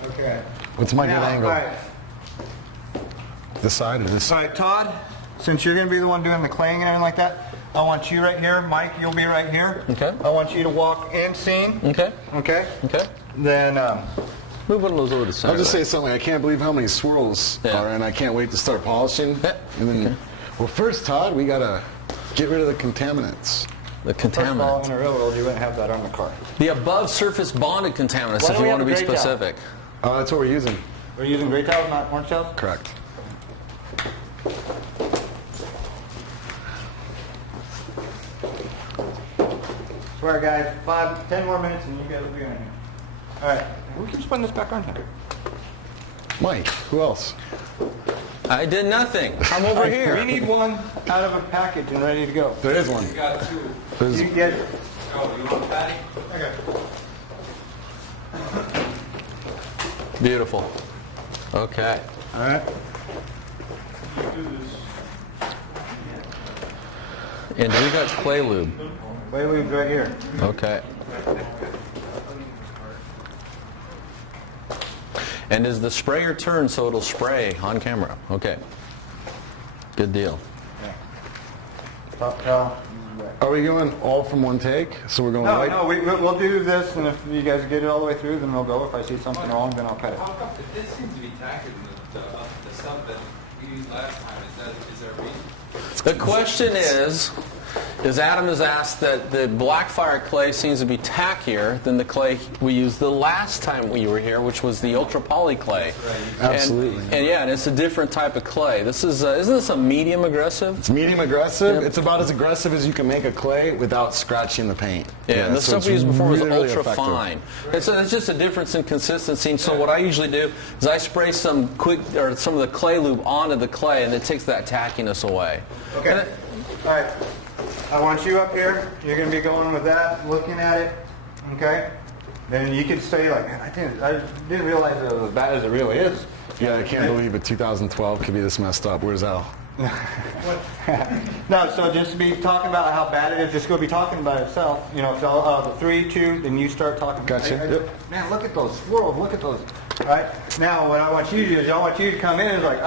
Okay. What's my good Now, angle? all right. This side or this? All right, Todd, since you're going to be the one doing the claying and everything like that, I want you right here. Mike, you'll be right here. Okay. I want you to walk in scene. Okay. Okay? Okay. Then, Move one of those over to the center. I'll just say something. I can't believe how many swirls Yeah. are, and I can't wait to start polishing. Yeah. And then, well, first, Todd, we gotta get rid of the contaminants. the first of all, contaminants. in a railroad, you wouldn't have that on the car. The above surface bonded contaminants, Why if don't you we want to have be a gray towel? specific. That's what we're using. We're using gray towels, not orange towels? Correct. Swear, guys, 10 more minutes and you guys will be in here. All right. We keep putting this back on here. Mike, who else? I did nothing. I'm over here. We need one out of a package and ready to go. There is one. You got 2. There's, You get it? Oh, you want patty? Okay. Beautiful. Okay. All right. And we got clay lube. Wait, leaves right here. Okay. And is the sprayer turned so it'll spray on camera? Okay. Good deal. Are we going all from one take? So we're going No, right? no, we'll do this, and if you guys get it all the way through, then we'll go. If I see something wrong, then I'll cut it. How come this seems to be tacker than the stuff that we used last time? Is there a reason? The question is Adam has asked that the Blackfire clay seems to be tackier than the clay we used the last time we were here, which was the ultra poly clay. Absolutely. And yeah, and it's a different type of clay. This is isn't this a medium aggressive? It's medium aggressive. Yep. It's about as aggressive as you can make a clay without scratching the paint. Yeah, and the so stuff it's we used before was really ultra effective. fine. It's just a difference in consistency. And so what I usually do is I spray some of the clay lube onto the clay, and it takes that tackiness away. Okay. All right. I want you up here. You're going to be going with that, looking at it. Okay. Then you could say like, man, I didn't realize it was as bad as it really is. Yeah, I can't believe it. 2012 could be this messed up. Where's Al? No, so just to be talking about how bad it is, just go be talking about itself. You know, so the 3, 2, then you start talking. Gotcha. Yep. Man, look at those swirls. Look at those. All right. Now, what I want you to do is I want you to come in and like,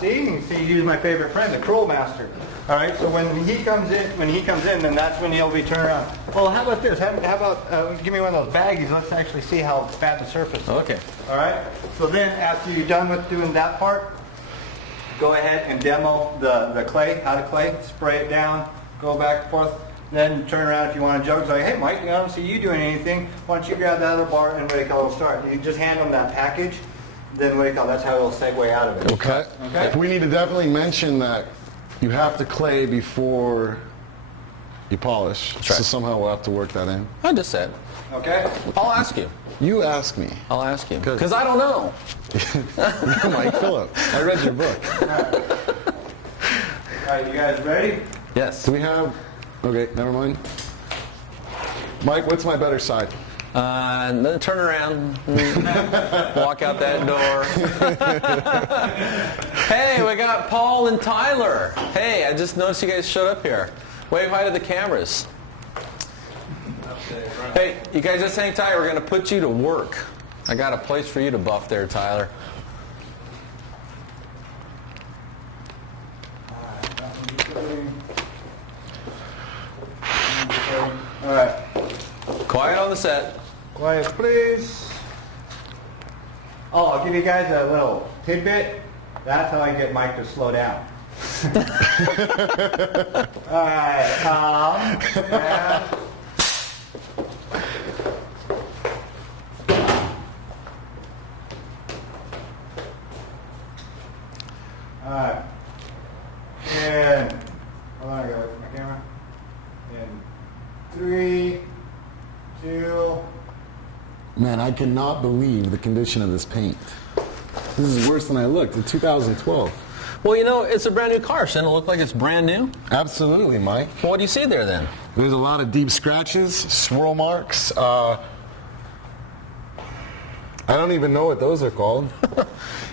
see, he's my favorite friend, the Cruel Master. All right. So when he comes in, then that's when he'll be turned around. Well, how about this? How about give me one of those baggies? Let's actually see how bad the surface is. Okay. All right. So then, after you're done with doing that part, go ahead and demo the clay, out of clay, spray it down, go back and forth, then turn around if you want to joke. Say, hey Mike, I don't see you doing anything. Why don't you grab that other bar and what do you call it, start. You just hand them that package, then what do you call it, that's how it'll segue out of it. Okay. Okay. We need to definitely mention that you have to clay before you polish. right. So somehow we'll have to work that in. I just said. Okay. I'll ask you. You ask me. I'll ask you. Because I don't know. You're Mike Phillips. I read your book. All right, you guys ready? Yes. Do we have... Okay, never mind. Mike, what's my better side? And then turn around, walk out that door. Hey, we got Paul and Tyler. Hey, I just noticed you guys showed up here. Wave hi to the cameras. Hey, you guys just hang tight. We're going to put you to work. I got a place for you to buff there, Tyler. All right. Quiet on the set. Quiet, please. Oh, I'll give you guys a little tidbit. That's how I get Mike to slow down. All right. Yeah. All right. And hold on, I gotta wait for my camera. And 3, 2. Man, I cannot believe the condition of this paint. This is worse than I looked in 2012. Well, you know, it's a brand new car. Shouldn't it look like it's brand new? Absolutely, Mike. Well, what do you see there then? There's a lot of deep scratches, swirl marks. I don't even know what those are called.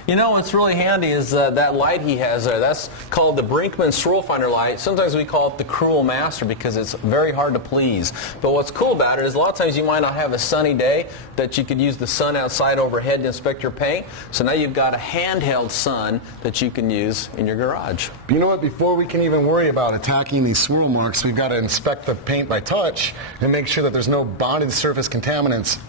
You know what's really handy is that light he has there. That's called the Brinkmann Swirl Finder light. Sometimes we call it the Cruel Master because it's very hard to please. But what's cool about it is a lot of times you might not have a sunny day that you could use the sun outside overhead to inspect your paint. So now you've got a handheld sun that you can use in your garage. But you know what? Before we can even worry about attacking these swirl marks, we've got to inspect the paint by touch and make sure that there's no bonded surface contaminants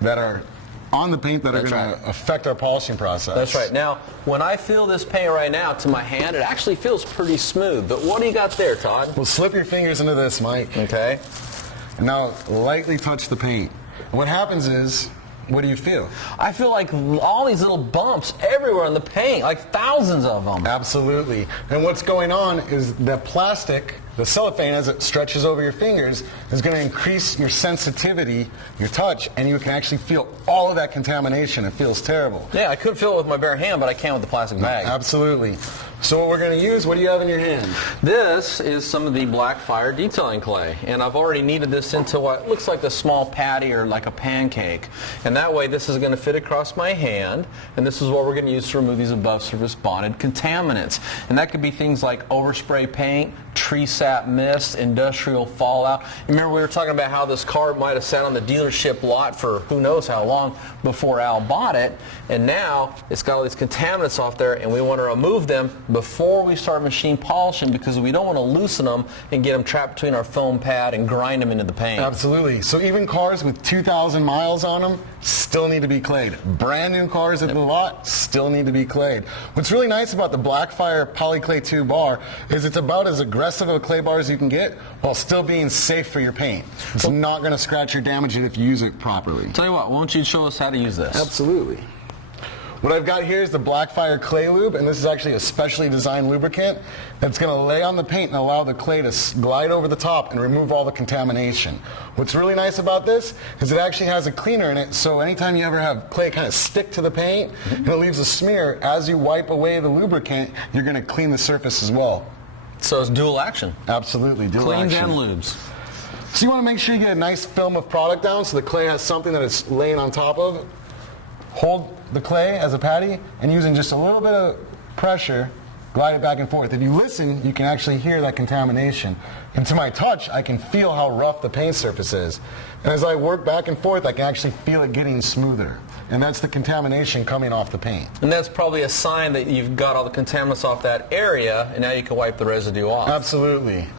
that are on the paint that are That's going right. to affect our polishing process. That's right. Now, when I feel this paint right now to my hand, it actually feels pretty smooth. But what do you got there, Todd? Well, slip your fingers into this, Mike. Okay. And now lightly touch the paint. And what happens is, what do you feel? I feel like all these little bumps everywhere on the paint, like thousands of them. Absolutely. And what's going on is the plastic, the cellophane, as it stretches over your fingers, is going to increase your sensitivity, your touch, and you can actually feel all of that contamination. It feels terrible. Yeah, I could feel it with my bare hand, but I can't with the plastic bag. Absolutely. So what we're going to use, what do you have in your hand? This is some of the Blackfire detailing clay, and I've already kneaded this into what looks like a small patty or like a pancake. And that way this is going to fit across my hand, and this is what we're going to use to remove these above surface bonded contaminants. And that could be things like overspray paint, tree sap, sap mist, industrial fallout. Remember we were talking about how this car might have sat on the dealership lot for who knows how long before Al bought it, and now it's got all these contaminants off there, and we want to remove them before we start machine polishing because we don't want to loosen them and get them trapped between our foam pad and grind them into the paint. Absolutely. So even cars with 2,000 miles on them still need to be clayed. Brand new cars in the lot still need to be clayed. What's really nice about the Blackfire Polyclay 2 bar is it's about as aggressive of a clay bar as you can get while still being safe for your paint. It's not going to scratch or damage it if you use it properly. Tell you what, why don't you show us how to use this? Absolutely. What I've got here is the Blackfire Clay Lube, and this is actually a specially designed lubricant that's going to lay on the paint and allow the clay to glide over the top and remove all the contamination. What's really nice about this is it actually has a cleaner in it, so anytime you ever have clay kind of stick to the paint and it leaves a smear, as you wipe away the lubricant, you're going to clean the surface as well. So it's dual action. Absolutely, dual Cleans action. and lubes. So you want to make sure you get a nice film of product down so the clay has something that it's laying on top of. Hold the clay as a patty and using just a little bit of pressure, glide it back and forth. If you listen, you can actually hear that contamination. And to my touch, I can feel how rough the paint surface is. And as I work back and forth, I can actually feel it getting smoother. And that's the contamination coming off the paint. And that's probably a sign that you've got all the contaminants off that area, and now you can wipe the residue off. Absolutely.